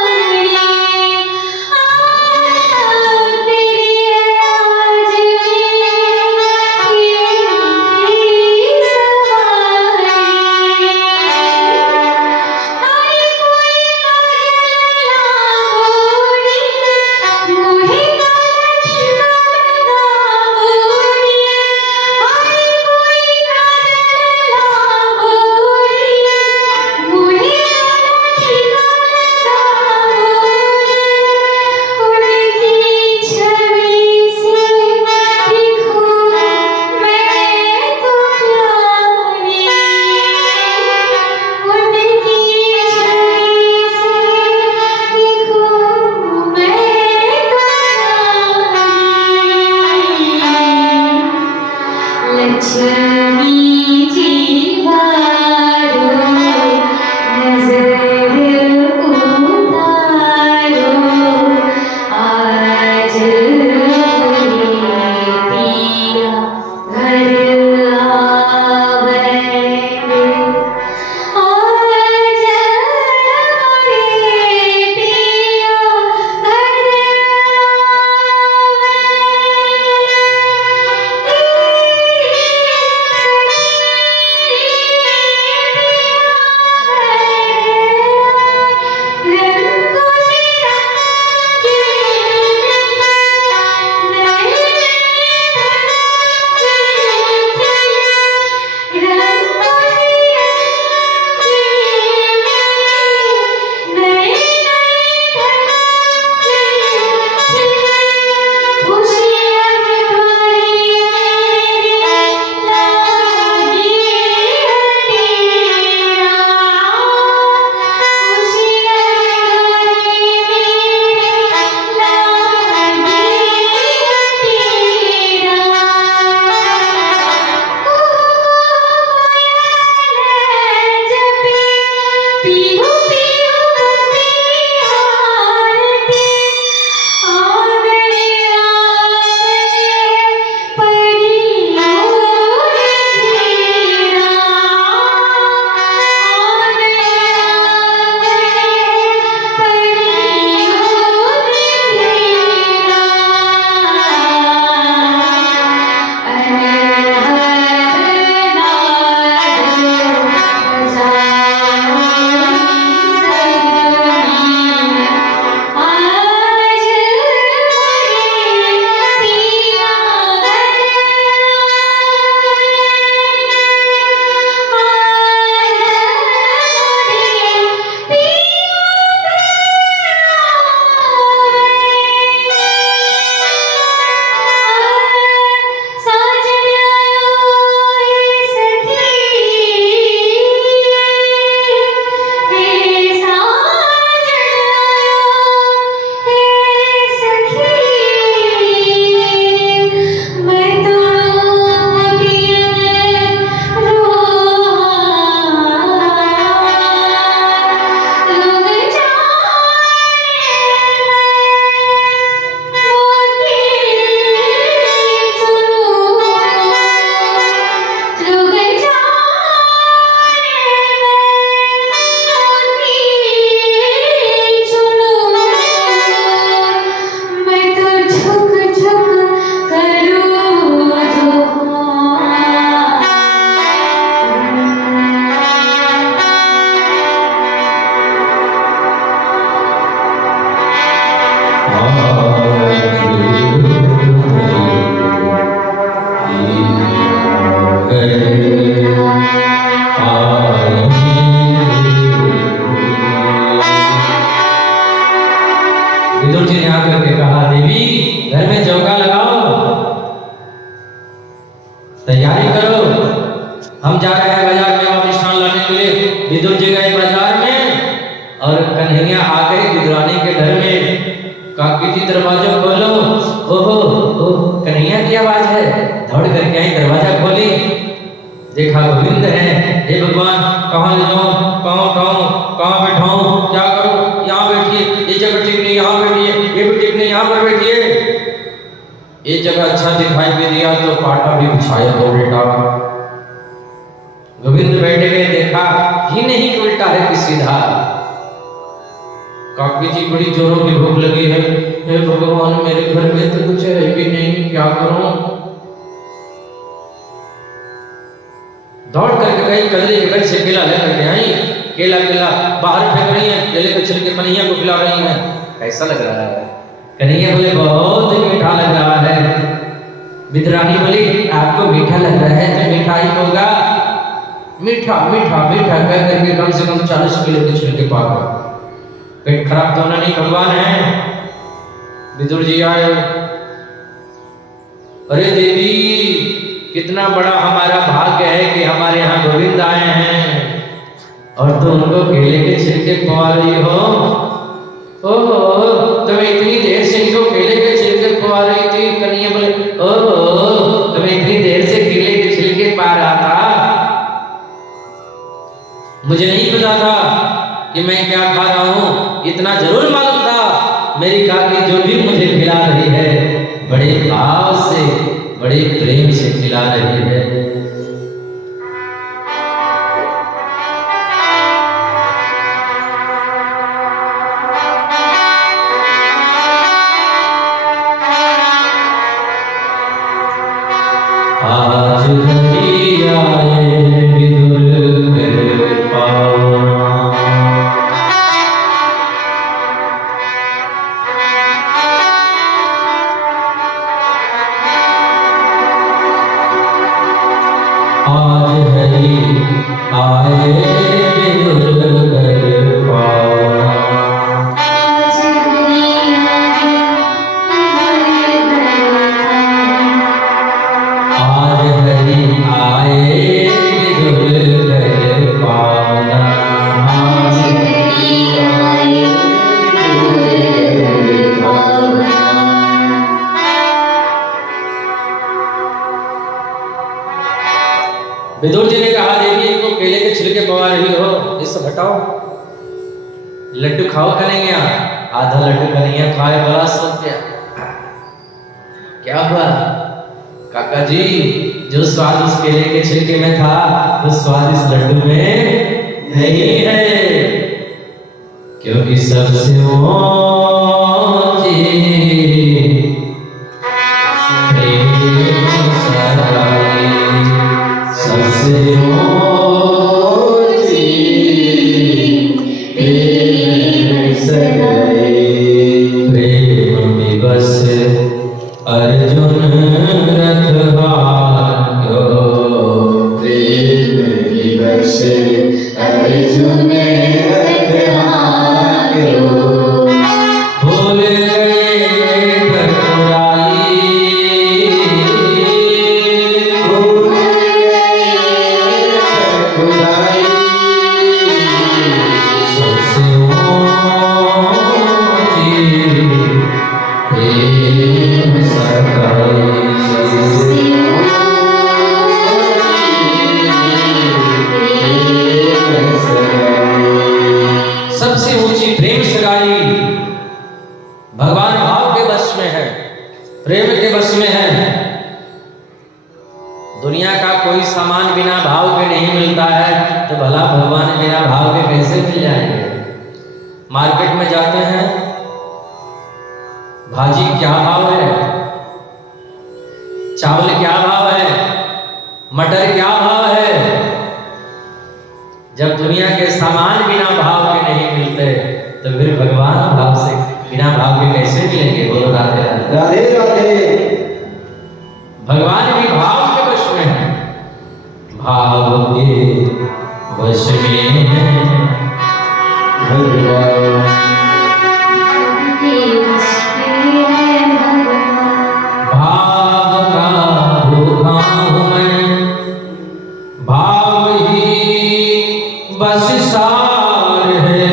विदुर जी ने आकर के कहा, देवी घर में चौका लगाओ, तैयारी करो, हम जा रहे हैं बाजार में और मिष्ठान लाने के लिए। विदुर जी गए बाजार में और कन्हैया आ गए विदुरानी के घर में। काकी जी दरवाजा खोलो। ओहो कन्हैया की आवाज है। दौड़ करके आई, दरवाजा खोली, देखा गोविंद है। हे भगवान कहाँ ले जाऊं, कहाँ बैठाऊं, क्या करूं, यहाँ बैठिए, ये जगह ठीक नहीं, यहाँ बैठिए, ये भी ठीक नहीं, यहाँ पर बैठिए। ये जगह अच्छा दिखाई दे दिया तो पाटा भी बिछाया दो बेटा। गोविंद बैठ गए, देखा ही नहीं कि उल्टा है कि सीधा। काकी जी बड़ी जोरों की भूख लगी है। हे भगवान मेरे घर में तो कुछ है भी नहीं, क्या करूं। दौड़ करके गई, कदरे के घर से केला लेकर के आई। केला बाहर फेंक रही है, केले को छिलके कन्हैया को खिला रही है। कैसा लग रहा है? कन्हैया बोले बहुत मीठा लग रहा है। विदुरानी बोली आपको मीठा लग रहा है तो मीठा ही होगा। मीठा कह करके कम से कम 40 किलो के छिलके पा गए। पेट खराब तो होना नहीं, भगवान है। विदुर जी आए, अरे देवी कितना बड़ा हमारा भाग्य है कि हमारे यहाँ गोविंद आए हैं और तुम उनको केले के छिलके खवा रही हो। ओहो तुम्हें इतनी देर से इनको केले के छिलके खवा रही थी। कन्हैया बोले ओहो तुम्हें इतनी देर से केले के छिलके पा रहा था, मुझे नहीं पता था कि मैं क्या खा रहा हूँ। इतना जरूर मालूम था मेरी काकी जो भी मुझे खिला रही है बड़े भाव से बड़े प्रेम से खिला रही है। आज हरि आए विदुर पावना। लड्डू खाओ कन्हैया, आधा लड्डू कन्हैया खाए, बड़ा सोच गया क्या हुआ काका जी, जो स्वाद उस केले के छिलके में था वो स्वाद इस लड्डू में नहीं है, क्योंकि सबसे ऊंची प्रेम सगाई, सबसे ऊंची प्रेम सगाई, प्रेम विवश अर्जुन रथवार को, प्रेम विवश अर्जुन रथवार को, भूल गए ठकुराई, भूल गए ठकुराई, सबसे ऊंची प्रेम सगाई, सबसे ऊंची प्रेम सगाई भगवान भाव के वश में है, प्रेम के वश में है। दुनिया का कोई सामान बिना भाव के नहीं मिलता है, तो भला भगवान बिना भाव के कैसे मिल जाएंगे। मार्केट में जाते हैं, भाजी क्या भाव है, चावल क्या भाव है, मटर क्या भाव है। जब दुनिया के सामान बिना भाव के नहीं मिलते, तो फिर भगवान भाव से बिना भाव के कैसे मिलेंगे। बोलो राधे राधे। राधे राधे। भगवान भी भाव के वश में है, भाव के वश में है भगवान। भाव का भूखा हूँ मैं, भाव ही बस सार है,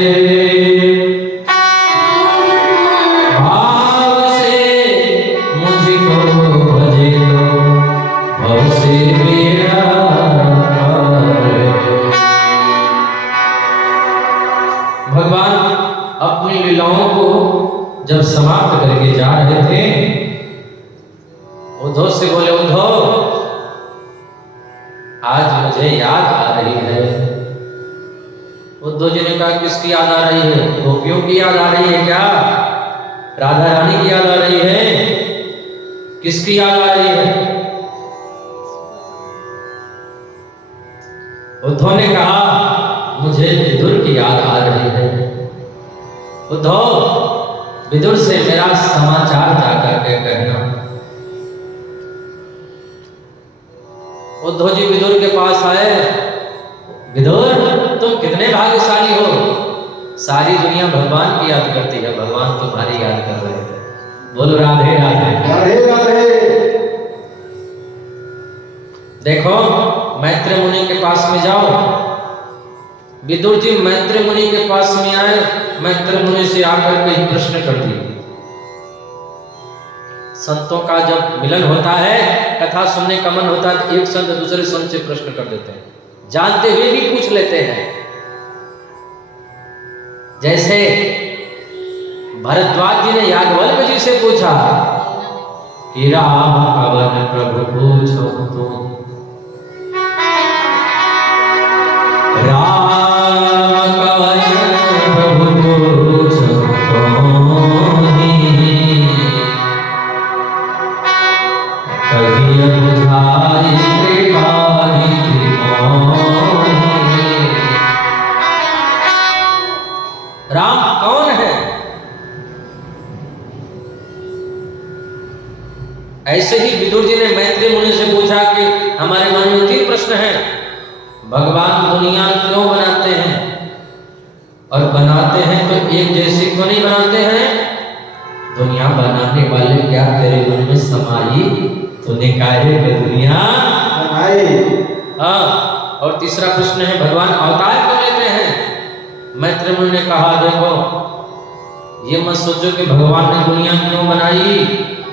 भाव से मुझको भजे तो भव से बेड़ा पार है। भगवान अपनी लीलाओं को जब समाप्त करके जा रहे थे, उद्धव से बोले, उद्धव आज मुझे याद आ रही है। उद्धव जी ने कहा, किसकी याद आ रही है? गोपियों की याद आ रही है क्या? राधा रानी की याद आ रही है? किसकी याद आ रही है? उद्धव ने कहा, मुझे विदुर की याद आ रही है। उद्धव, विदुर से मेरा समाचार जाकर के कहना। उद्धव जी विदुर के पास आए। विदुर, तुम कितने भाग्यशाली हो, सारी दुनिया भगवान की याद करती है, भगवान तुम्हारी याद कर रहे थे। बोलो राधे राधे। राधे राधे। देखो, मैत्री मुनि के पास में जाओ। विदुर जी मैत्री मुनि के पास में आए, मैत्री मुनि से आकर के प्रश्न कर दिए। संतों का जब मिलन होता है, कथा सुनने का मन होता है, तो एक संत दूसरे संत से प्रश्न कर देते हैं, जानते हुए भी पूछ लेते हैं। जैसे भरद्वाज जी ने याज्ञवल्क्य जी से पूछा कि राम कवन प्रभु पूछो तुम, राम कवन प्रभु पूछो कहिए बुझाई कृपाली मोहि। राम कौन है? ऐसे ही विदुर जी ने मैत्री मुनि से पूछा कि हमारे मन में 3 प्रश्न हैं। भगवान दुनिया क्यों बनाते हैं, और बनाते हैं तो एक जैसी क्यों नहीं बनाते हैं? दुनिया बनाने वाले क्या तेरे मन में समाई, तूने काहे पे दुनिया बनाई। हाँ। और तीसरा प्रश्न है, भगवान अवतार क्यों लेते हैं? मैत्री मुनि ने कहा, देखो ये मत सोचो कि भगवान ने दुनिया क्यों बनाई,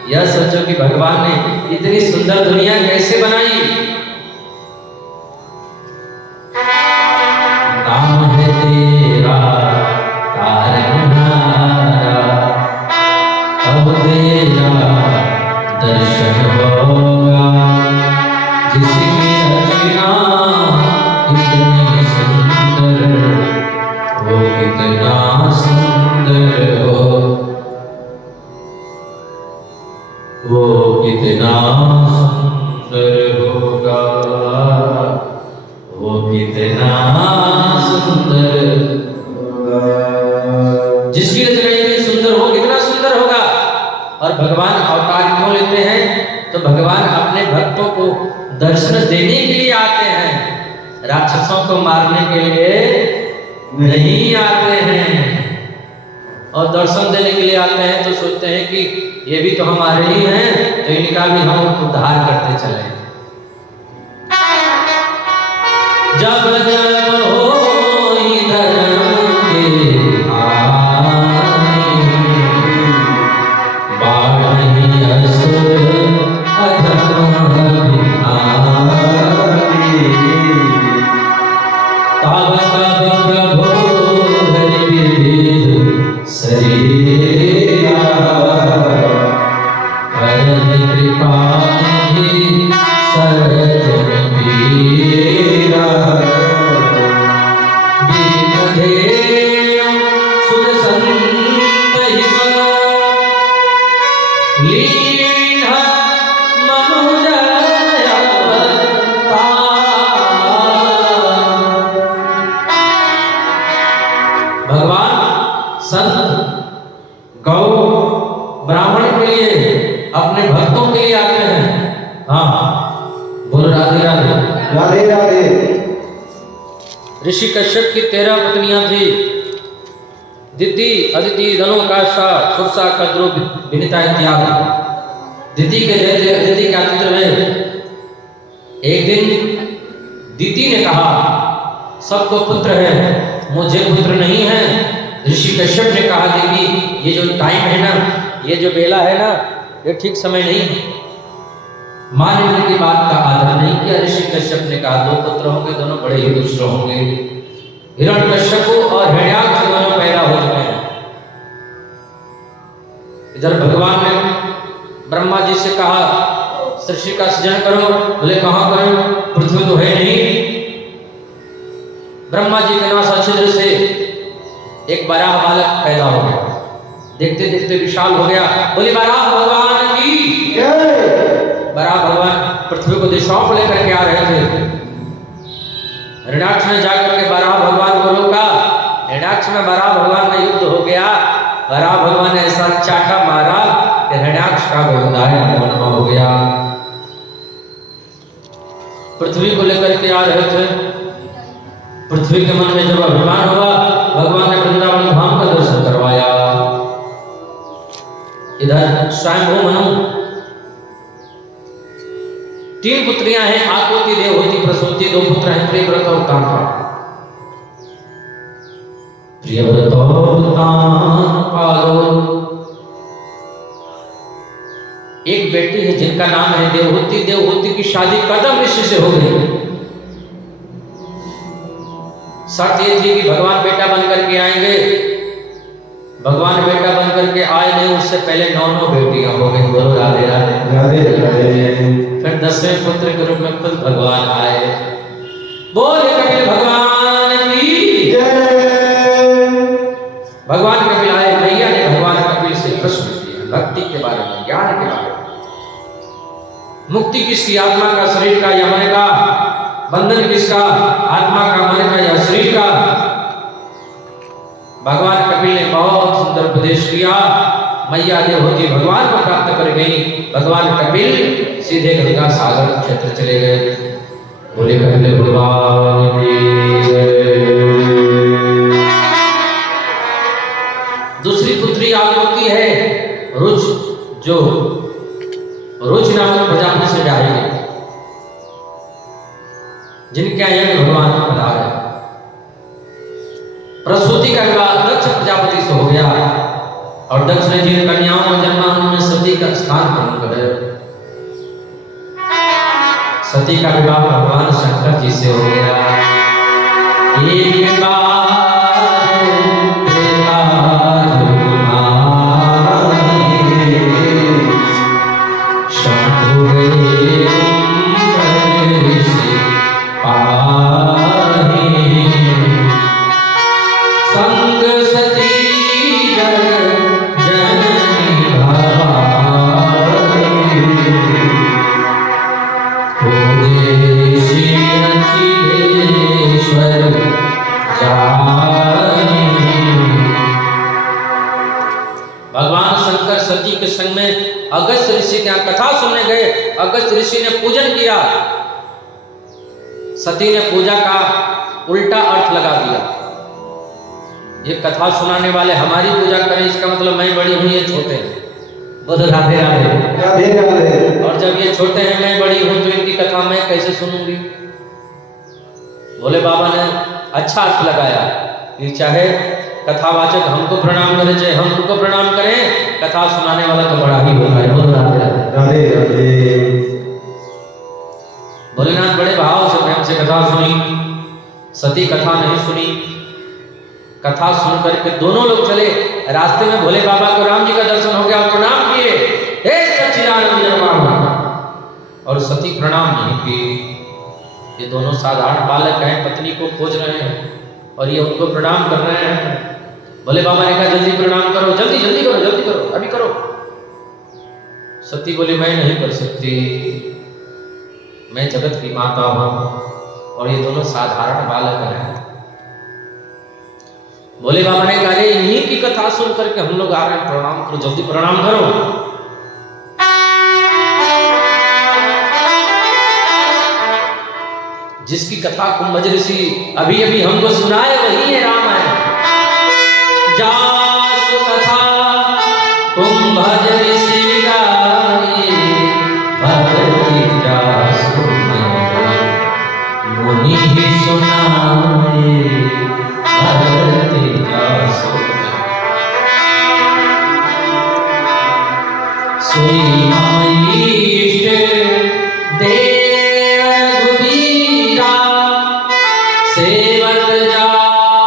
यह सोचो कि भगवान ने इतनी सुंदर दुनिया कैसे बनाई। नाम है तेरा कितना सुंदर हो, वो कितना सुंदर होगा, वो कितना सुंदर होगा। जिसकी रचना इतनी सुंदर हो कितना सुंदर होगा। और भगवान अवतार क्यों लेते हैं? तो भगवान अपने भक्तों को दर्शन देने के लिए आते हैं, राक्षसों को मारने के लिए नहीं आते हैं। और दर्शन देने के लिए आते हैं तो सोचते हैं कि ये भी तो हमारे ही हैं, तो इनका भी हम उद्धार करते चले। जब जब होई धर्म के हानि, बाढ़ि असुर अधम अभिमानी, तब तब प्रभु धरि विविध शरीरा, करन कृपा निधि सरजन पीरा। दीनधेयं सुर संत हित, लीन मनुज अवतार। भगवान संत गौ ब्राह्मण के लिए, अपने भक्तों के लिए आते हैं। हाँ, बोलो राधे राधे। राधे राधे। ऋषि कश्यप की 13 पत्नियां थी, दिति, अदिति, धनु, काशा, सुरसा, कद्रु, विनिता इत्यादि। दिति के आतिथ्य में एक दिन दिति ने कहा, सबको पुत्र है, मुझे पुत्र नहीं है। ऋषि कश्यप ने कहा, देवी ये जो टाइम है ना, ये जो बेला है ना, ये ठीक समय नहीं है। मां ने उनकी बात का आदर नहीं किया। ऋषि कश्यप ने कहा, 2 पुत्र होंगे, दोनों बड़े ही दुष्ट होंगे। हिरण्यकश्यपु और हिरण्याक्ष दोनों पैदा हो चुके हैं। इधर भगवान ने ब्रह्मा जी से कहा, सृष्टि का सृजन करो। बोले कहाँ करो, पृथ्वी तो है नहीं। ब्रह्मा जी के नासा छिद्र से एक बराह बालक पैदा हो गया, देखते देखते विशाल हो गया। बोले बराह भगवान की जय। बराह भगवान पृथ्वी को दिशाओं को लेकर के आ रहे थे। हिरण्याक्ष ने जाकर के बराह भगवान को रोका। हिरण्याक्ष में बराह भगवान में युद्ध हो गया। बराह भगवान ने ऐसा चाटा मारा कि हिरण्याक्ष का गोविंदाय हो गया। पृथ्वी को लेकर के आ रहे थे। पृथ्वी के मन में जब अभिमान हुआ, भगवान ने वृंदावन धाम का दर्शन करवाया। इधर स्वयंभू मनु, 3 पुत्रियां हैं, आकृति, देवहूति, प्रसूति। 2 पुत्र हैं, प्रियव्रत और कांता। प्रियव्रत और कांता, एक बेटी है जिनका नाम है देवहूति। देवहूति की शादी कदम ऋषि से हो गई। शर्त ये थी कि भगवान बेटा बन करके आएंगे। भगवान बेटा बन करके आए नहीं, उससे पहले 9 बेटियां हो गई। बोलो राधे राधे। राधे राधे। फिर 10वें पुत्र के रूप में खुद भगवान आए। बोले कपिल भगवान की जय। भगवान कपिल आए। मैया ने भगवान कपिल से प्रश्न किया, भक्ति के बारे में, ज्ञान के बारे में। मुक्ति किसकी, आत्मा का, शरीर का या मन का? बंधन किसका, आत्मा का, मन का या शरीर का? भगवान कपिल ने बहुत सुंदर उपदेश किया। मैया देवहूति भगवान को प्राप्त कर गई। भगवान कपिल सीधे गंगा सागर क्षेत्र चले गए। बोले कपिल भगवान की जय। दूसरी पुत्री आकृति है, रुच, जो रुच नामक प्रजापति से ब्याही गई, जिनके यज्ञ भगवान पधारे। प्रसूति का विवाह दक्ष प्रजापति से हो गया, और दक्ष ने जिन कन्याओं को जन्मा उनमें सती का स्थान प्रमुख है। सती का विवाह भगवान शंकर जी से हो गया। एक बार संग सती जग जननी भवानी, पूजे अखिलेश्वर जानी। भगवान शंकर सती के संग में अगस्त ऋषि के यहाँ कथा सुनने गए। अगस्त ऋषि ने पूजन किया, सती ने पूजा का उल्टा अर्थ लगा दिया। ये कथा सुनाने वाले हमारी पूजा करें, इसका मतलब मैं बड़ी हूं, ये छोटे हैं। बोलो राधे राधे। राधे राधे। और जब ये छोटे हैं, मैं बड़ी हूं, तो इनकी कथा मैं कैसे सुनूंगी? भोले बाबा ने अच्छा अर्थ लगाया कि चाहे कथावाचक हमको प्रणाम करे, चाहे हम उनको प्रणाम करें, कथा सुनाने वाला तो बड़ा ही होता है। बोलो राधे राधे। राधे राधे। भोलेनाथ बड़े भाव से प्रेम से कथा सुनी। सती कथा नहीं सुनी। कथा सुन करके दोनों लोग चले। रास्ते में भोले बाबा को राम जी का दर्शन हो गया, प्रणाम किए, हे सच्चिदानंद बाबा। और सती प्रणाम नहीं की। ये दोनों साधारण बालक हैं, पत्नी को खोज रहे हैं और ये उनको प्रणाम कर रहे हैं। भोले बाबा ने कहा जल्दी प्रणाम करो, जल्दी जल्दी करो, जल्दी करो, अभी करो। सती बोली मैं नहीं कर सकती, मैं जगत की माता हूं और ये दोनों साधारण बालक हैं। भोले बाबा ने कहा इन्हीं की कथा सुन करके हम लोग आ रहे हैं, प्रणाम करो, जल्दी प्रणाम करो। जिसकी कथा कुंभज ऋषि अभी अभी हमको सुनाए वही है राम है। जासु कथा कुंभज ऋषि गाई, भक्ति जासु मुनि ही सुनाए, भक्ति जासु सुई इष्ट देव रघुबीरा, सेवक जाहि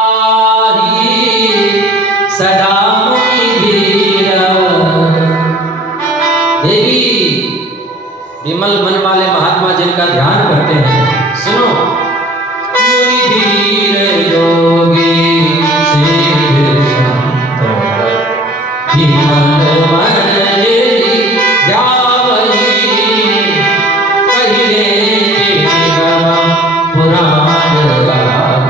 सदा मुनि धीरा। देवी विमल मन वाले महात्मा जिनका ध्यान करते हैं, सुनो। मुनि धीर योगी सिद्ध संत, विमल मन जेहि ध्यावहि, कहिले पुराण राग,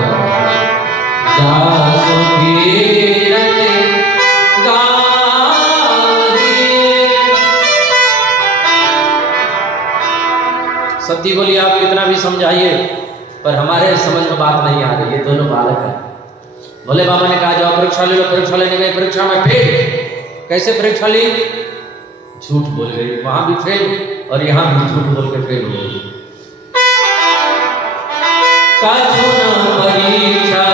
जासु कीरत गावहि। सती बोली आप कितना भी समझाइए पर हमारे समझ में बात नहीं आ रही, ये दोनों बालक हैं। भोले बाबा ने कहा जाओ परीक्षा ले लो। परीक्षा लेने गए, परीक्षा में फेल। कैसे परीक्षा ली? झूठ बोल गई, वहां भी फेल और यहां भी झूठ बोल के फेल हो गई। कछु न परीक्षा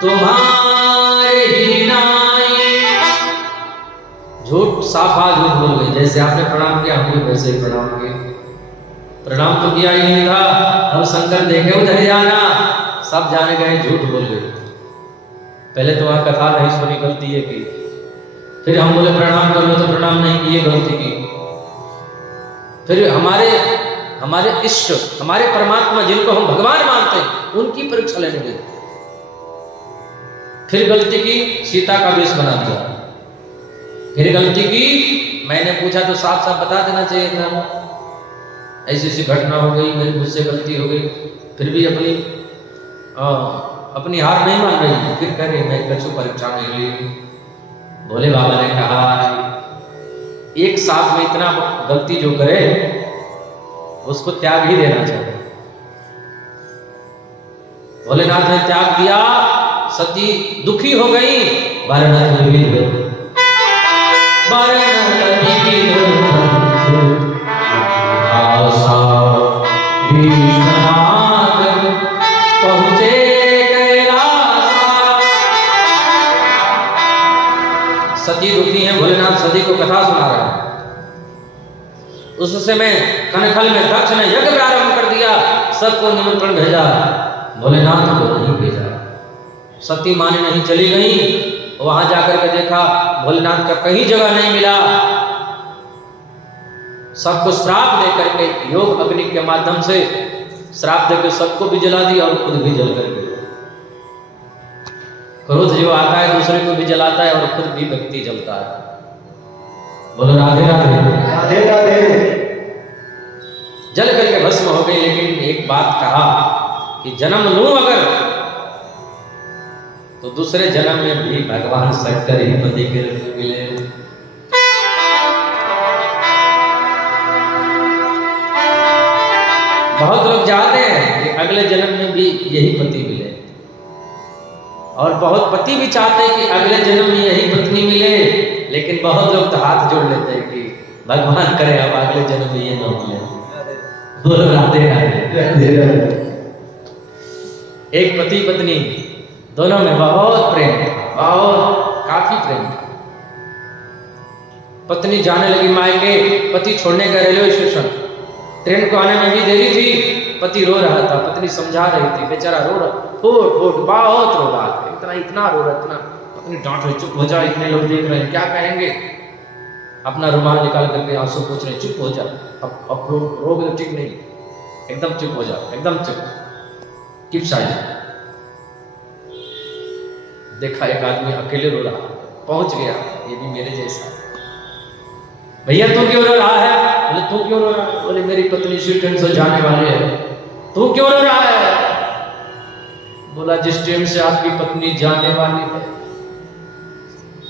तुम्हारे ही नाई। झूठ साफा झूठ बोल गई। जैसे आपने प्रणाम किया हम भी वैसे ही प्रणाम किए। प्रणाम तो किया ही नहीं था, अब शंकर देखे उधर जाना, सब जाने गए, झूठ बोल गए। पहले तो वहां कथा नहीं सुनी, गलती ये की। फिर हम बोले प्रणाम कर लो तो प्रणाम नहीं किए, गलती की। फिर हमारे इष्ट, हमारे परमात्मा जिनको हम भगवान मानते हैं, उनकी परीक्षा लेने गए। फिर गलती की, सीता का वेश बना दिया। फिर गलती की, मैंने पूछा तो साफ साफ बता देना चाहिए था, ऐसी ऐसी घटना हो गई, मेरी मुझसे गलती हो गई। फिर भी अपनी हार नहीं मान रही, फिर कह रही मैं कछु परीक्षा नहीं ली। भोले बाबा ने कहा एक साथ में इतना गलती जो करे उसको त्याग ही देना चाहिए। भोलेनाथ ने त्याग दिया। सती दुखी हो गई। बारनाथ विविध पहुंचे सती दुखी है। भोलेनाथ सती को कथा सुना रहा है। उस समय कनखल में दक्ष ने यज्ञ प्रारंभ कर दिया, सबको निमंत्रण भेजा, भोलेनाथ को नहीं भेजा। सती माने नहीं, चली गई। वहां जाकर के देखा भोलेनाथ का कहीं जगह नहीं मिला। सबको श्राप दे करके योग अग्नि के माध्यम से श्राप देकर सबको भी जला दिया और खुद भी जल करके। क्रोध जो आता है दूसरे को भी जलाता है और खुद भी व्यक्ति जलता है। बोलो राधे राधे। राधे राधे। जल करके भस्म हो गई। लेकिन एक बात कहा कि जन्म लूं अगर तो दूसरे जन्म में भी भगवान शंकर ही पति के रूप में मिले। बहुत लोग चाहते हैं कि अगले जन्म में भी यही पति मिले, और बहुत पति भी चाहते हैं कि अगले जन्म में यही पत्नी मिले। लेकिन बहुत लोग तो हाथ जोड़ लेते हैं कि भगवान करे अब अगले जन्म में ये न मिले। बोलो राधे राधे। एक पति पत्नी दोनों में बहुत प्रेम था, बहुत काफी प्रेम था। पत्नी जाने लगी मायके, पति छोड़ने का रेलवे स्टेशन, ट्रेन को आने में भी देरी थी। पति रो रहा था, पत्नी समझा रही थी, बेचारा रो रहा, फूट फूट बहुत रो रहा था, इतना रो रहा, इतना। पत्नी डांट रही, चुप हो जा, इतने लोग देख रहे हैं, क्या कहेंगे। अपना रुमाल निकाल करके आंसू पोंछ रहे, चुप हो जा, अब रोगे तो ठीक नहीं, एकदम चुप हो जा, एकदम चुप, कीप साइलेंट। देखा एक आदमी अकेले रो रहा, पहुंच गया, ये भी मेरे जैसा। भैया तू क्यों रो रहा है? बोले तू क्यों रो रहा है? बोले मेरी पत्नी इसी ट्रेन से जाने वाली है। तू क्यों रो रहा है? बोला जिस ट्रेन से आपकी पत्नी जाने वाली है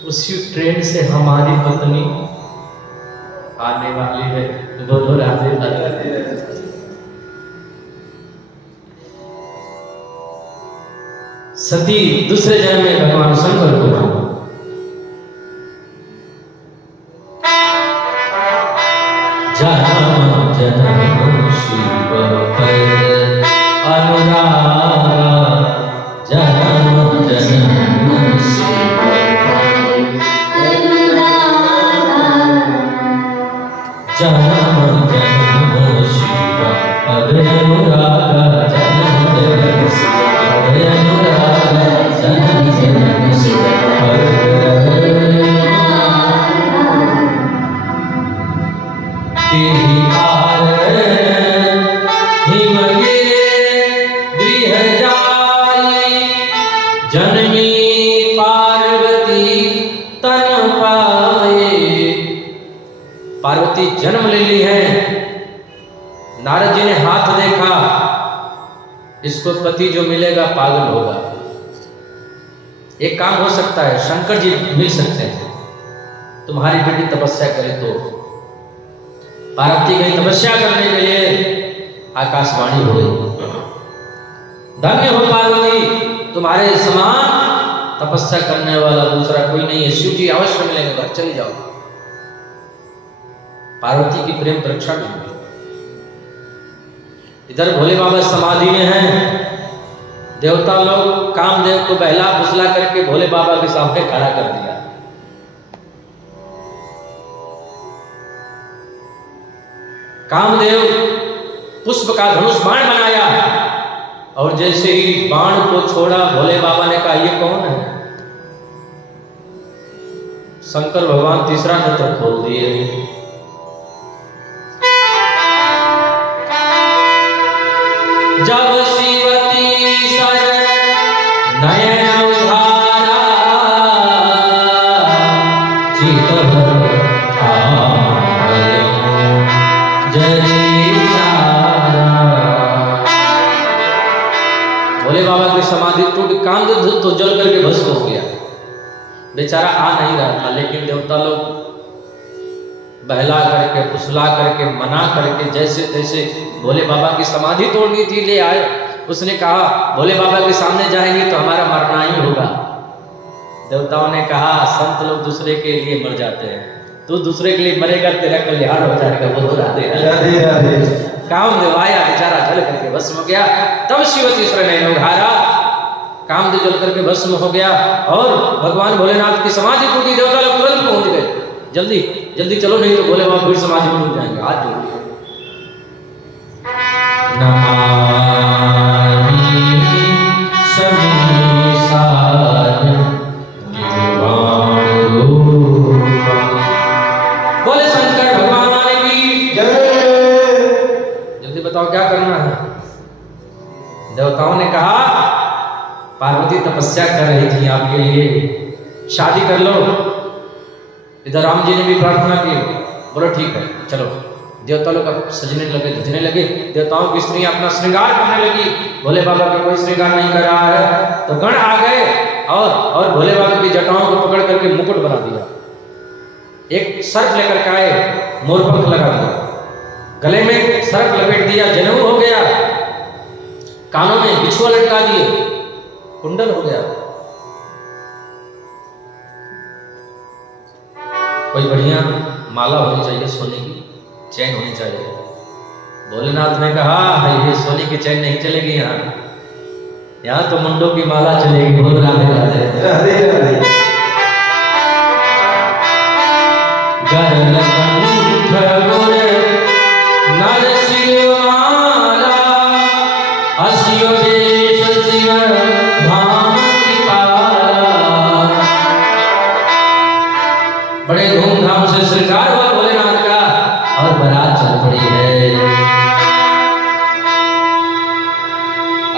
उसी ट्रेन से हमारी पत्नी आने वाली है। बोलो राधे राधे। सती दूसरे जन्म में भगवान शंकर को माना। जन्म जन्म शिव पर अनुरागा, जन्म जन्म शिव पर अनुरागा, जन्म जन्म शिव पर अनुरागा, जन्म जन्म शिव पर अनुरागा, जन्म जन्म शिव पर तेरी कारण हिमगिरे गृह जाई, जनमी पार्वती तन पाए। पार्वती जन्म ले ली है। नारद जी ने हाथ देखा, इसको पति जो मिलेगा पागल होगा। एक काम हो सकता है, शंकर जी मिल सकते हैं, तुम्हारी बेटी तपस्या करे तो। पार्वती गई तपस्या करने के लिए, आकाशवाणी हो गई, धन्य हो पार्वती, तुम्हारे समान तपस्या करने वाला दूसरा कोई नहीं है, शिव जी अवश्य मिलेंगे, घर चली जाओ। पार्वती की प्रेम परीक्षा भी हुई। इधर भोले बाबा समाधि में हैं। देवता लोग कामदेव को बहला फुसला करके भोले बाबा के सामने खड़ा कर दिया। कामदेव पुष्प का धनुष बाण बनाया और जैसे ही बाण को छोड़ा, भोले बाबा ने कहा ये कौन है? शंकर भगवान तीसरा नेत्र खोल दिए। जब शिवती सर नयन उधारा, चितवर भोले बाबा की समाधि टूट, कांद तो जल करके भस्म हो गया। बेचारा आ नहीं रहा था, लेकिन देवता लोग बहला करके फुसला करके मना करके जैसे तैसे भोले बाबा की समाधि तोड़नी थी, ले आए। उसने कहा भोले बाबा के सामने जाएंगे तो हमारा मरना ही होगा। देवताओं ने कहा संत लोग दूसरे के लिए मर जाते हैं, तू दूसरे के लिए मरेगा, तेरा कल्याण हो जाएगा। बोलो राधे राधे राधे। कामदेव आया, बेचारा जल करके भस्म हो गया। तब शिवती सर नयन उधारा, कामदेव जल करके भस्म हो गया और भगवान भोलेनाथ की समाधि टूटी। देवता लोग तुरंत पहुंच गए, जल्दी जल्दी चलो नहीं तो भोले बाबा फिर समाधि में टूट जाएंगे। हाथ जोड़िए। बोले शंकर भगवान की जय। बताओ क्या करना है? देवताओं ने कहा पार्वती तपस्या कर रही थी आपके लिए, शादी कर लो। इधर राम जी ने भी प्रार्थना की, बोलो ठीक है चलो। देवता लोग अब सजने लगे, धजने लगे, देवताओं की स्त्रियां अपना श्रृंगार करने लगी। भोले बाबा का कोई श्रृंगार नहीं कर रहा है तो गण आ गए और भोले बाबा की जटाओं को पकड़ करके मुकुट बना दिया। एक सर्प लेकर के आए, मोरपंख लगा दिया, गले में सर्प लपेट दिया, जनेऊ हो गया, कानों में बिछुआ लटका दिए, कुंडल हो गया। कोई बढ़िया माला होनी चाहिए, सोने की चैन होनी चाहिए। भोलेनाथ ने कहा ये सोने की चैन नहीं चलेगी, यहाँ तो मुंडों की माला चलेगी। बोल राधे राधे राधे राधे। गरल कंठ गुर नरसिंह माला, असियो देश शिव धाम कृपाला। बड़े धूमधाम से श्रृंगार हुआ भोलेनाथ का और बारात चल पड़ी है।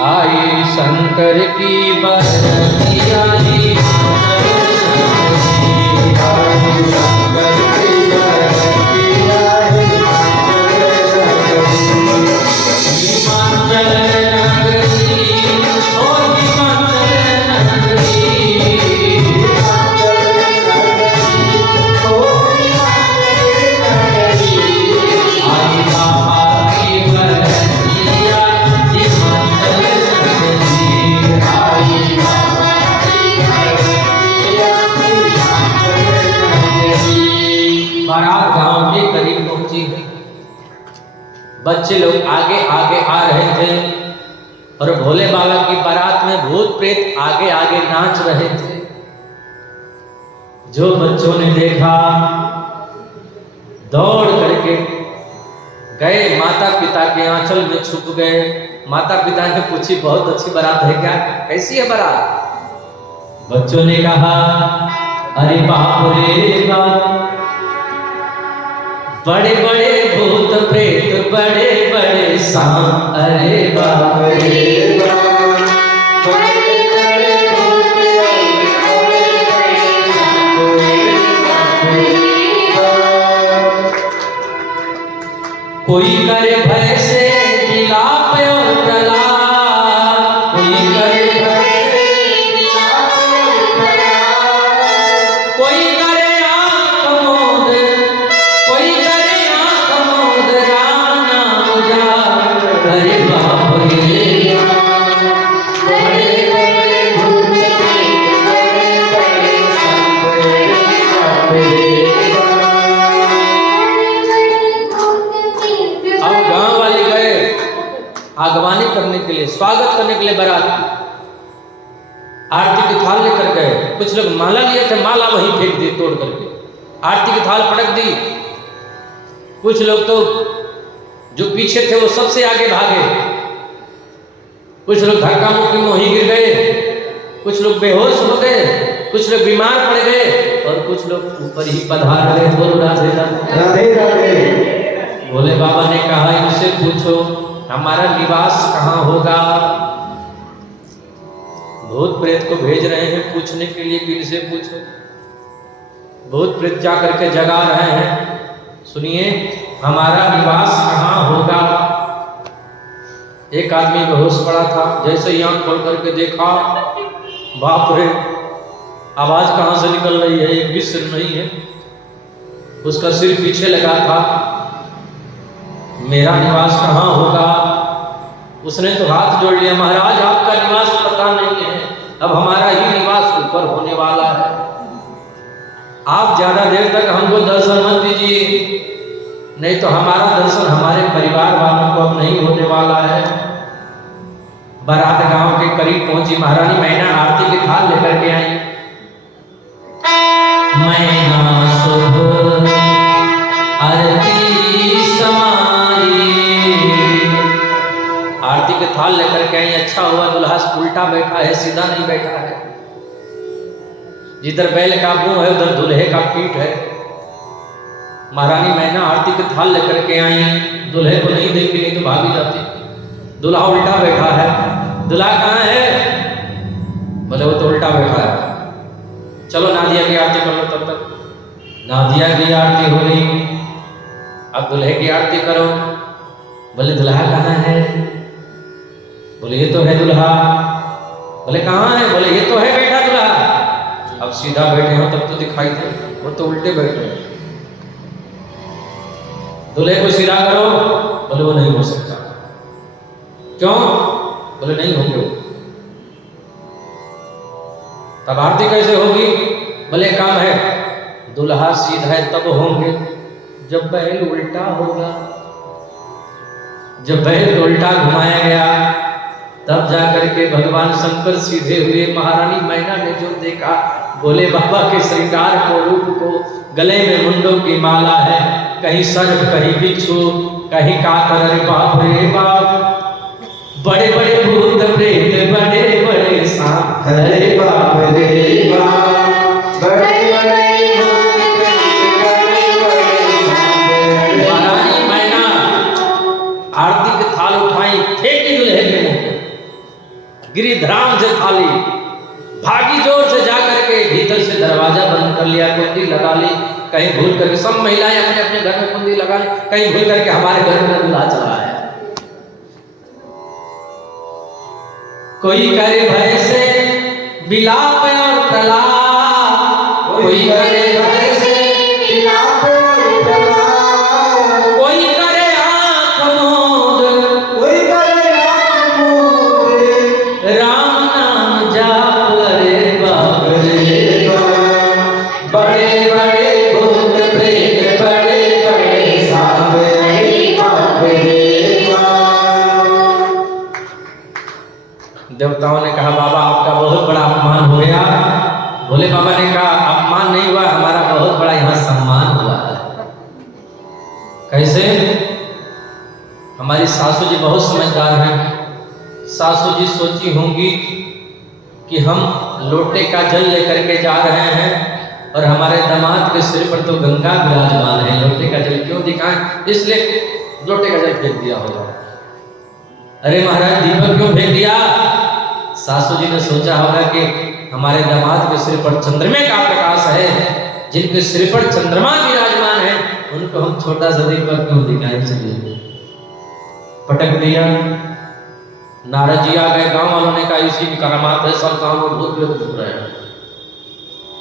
आई शंकर की बरतिया जी, बारात गांव के करीब पहुंची है। बच्चे लोग आगे आगे आ रहे थे और भोले बाबा की बारात में भूत प्रेत आगे आगे नाच रहे थे। जो बच्चों ने देखा दौड़ करके गए, माता पिता के आंचल में छुप गए। माता पिता ने पूछी बहुत अच्छी बारात है क्या, कैसी है बारात? बच्चों ने कहा अरे बाप रे बाप, बड़े बड़े भूत प्रेत, बड़े बड़े सांप, अरे बाप रे बाप, बड़े बड़े भूत प्रेत, बड़े बड़े सांप, अरे बाप। कोई करे भय से विलाप और प्रलाप, कोई करे भय से विलाप और प्रलाप, कोई करे आंख मोद, कोई करे आंख मोद, राम नाम जाप, अरे बाप रे बाप, बड़े बड़े भूत प्रेत, बड़े बड़े सांप, अरे बाप। अब गांव वाले गए आगवानी करने के लिए, स्वागत करने के लिए बारात की। आरती की थाल लेकर गए, कुछ लोग माला लिए थे, माला वहीं फेंक दी तोड़ करके, आरती की थाल पटक दी। कुछ लोग तो जो पीछे थे वो सबसे आगे भागे, कुछ लोग धक्का मुक्की में वहीं गिर गए, कुछ लोग बेहोश हो गए, कुछ लोग बीमार पड़ गए और कुछ लोग ऊपर ही पधार गए। बोलो राधे राधे राधे राधे। भोले बाबा ने कहा इनसे पूछो हमारा निवास कहाँ होगा। भूत प्रेत को भेज रहे हैं पूछने के लिए कि इनसे पूछो। भूत प्रेत जा करके जगा रहे हैं, सुनिए हमारा निवास कहाँ होगा। एक आदमी बेहोश पड़ा था, जैसे ही आंख खोल करके देखा, बाप रे आवाज कहाँ से निकल रही है, एक भी सिर नहीं है, उसका सिर पीछे लगा था। मेरा निवास कहाँ होगा? उसने तो हाथ जोड़ लिया, महाराज आपका निवास पता नहीं है, अब हमारा ही निवास ऊपर होने वाला है। आप ज्यादा देर तक हमको दर्शन मत दीजिए, नहीं तो हमारा दर्शन हमारे परिवार वालों को अब नहीं होने वाला है। बारात गांव के करीब पहुंची, महारानी मैना आरती की थाल लेकर के आई। मैना शुभ आरती समारी, आरती के थाल लेकर के आई। अच्छा हुआ दुल्हा उल्टा बैठा है, सीधा नहीं बैठा है। जिधर बैल का मुंह है उधर दूल्हे का पीठ है। महारानी मैना आरती के थाल लेकर के आई, दूल्हे को नहीं देखी, नहीं तो तो भागी जाती। दूल्हा उल्टा बैठा है, दूल्हा कहाँ है? बोले वो तो उल्टा बैठा है। चलो नादिया की आरती कर लो। तब तक नादिया की आरती हो गई, अब दूल्हे की आरती करो। बोले दूल्हा कहाँ है? बोले ये तो है दूल्हा। बोले कहाँ है? बोले ये तो है बेटा दूल्हा। अब सीधा बैठे हो तब तो दिखाई दे, वो तो उल्टे बैठे हैं। दूल्हे को सीधा करो। बोले वो नहीं हो सकता। क्यों? बोले नहीं होंगे। तब आरती कैसे होगी? बोले काम है, दूल्हा सीधा है तब होंगे जब बैल उल्टा होगा। जब बैल उल्टा घुमाया गया तब जाकर के भगवान शंकर सीधे हुए। महारानी मैना ने जो देखा, बोले बाबा के श्रृंगार को, रूप को, गले में मुंडों की माला है, कहीं सर्प कहीं बिच्छू कहीं काकर। अरे बाप रे बाप, बड़े बड़े भूत प्रेत, बड़े बड़े सांप। अरे बाप रे बाप, बड़े बड़े भूत प्रेत, बड़े बड़े सांप। महारानी मैना आरती के थाल उठाई, फेंकी दूल्हे के मुंह पे, गिरिधराम से थाली, भागी जोर से जाकर के भीतर से दरवाजा बंद कर लिया, कुंडी लगा ली। कहीं भूल करके सब महिलाएं अपने अपने घर में कुंडी लगा ली, कहीं भूल करके हमारे घर में दूल्हा चला आया। कोई करे भय से विलाप और प्रलाप, कोई करे भय से विलाप और प्रलाप, कोई करे आँख मूंद, कोई करे आँख मूंद। राम नाम जाप। अरे बाप रे बाप, बड़े बड़े भूत प्रेत, बड़े बड़े सांप। अरे बाप रे बाप। देवताओं ने कहा बाबा आपका बहुत बड़ा अपमान हो गया। भोले बाबा ने कहा अपमान नहीं हुआ, हमारा बहुत बड़ा यहाँ सम्मान हुआ है। कैसे? हमारी सासू जी बहुत समझदार हैं। सासू जी सोची होंगी कि हम लोटे का जल लेकर के जा रहे हैं और हमारे दामाद के सिर पर तो गंगा विराजमान है, लोटे का जल क्यों दिखाएं, इसलिए लोटे का जल फेंक दिया होगा। अरे महाराज दीपक क्यों फेंक दिया? सासू जी ने सोचा होगा कि हमारे दामाद के सिर पर चंद्रमा का प्रकाश है, जिनके सिर पर चंद्रमा विराजमान है उनको हम छोटा सा दीपक क्यों दिखाएं, चलिए पटक दिया। नारद जी आ गए, गांव वालों ने कहा इसी की करामात है, सब गांव में भूत प्रेत घूम रहे हैं।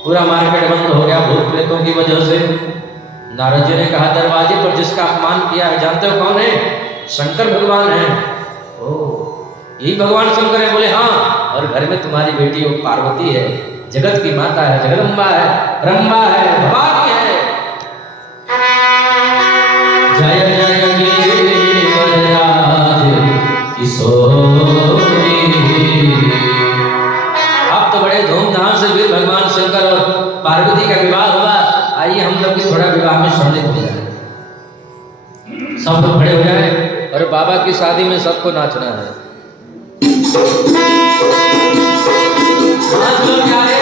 पूरा मार्केट बंद हो गया भूत प्रेतों की वजह से। नारद जी ने कहा दरवाजे पर जिसका अपमान किया है जानते हो कौन है? शंकर भगवान है। ओ यही भगवान शंकर है? बोले हाँ, और घर में तुम्हारी बेटी वो पार्वती है, जगत की माता है, जगदम्बा है, रंबा है, भवानी है। जय जय गिरिवरराज किशोरी। अब तो बड़े धूमधाम से फिर भगवान शंकर और पार्वती का विवाह हुआ। आइए हम लोग भी थोड़ा विवाह में सम्मिलित हो जाए, सब लोग खड़े हो जाए और बाबा की शादी में सबको नाचना है। 5 लोग जा रहे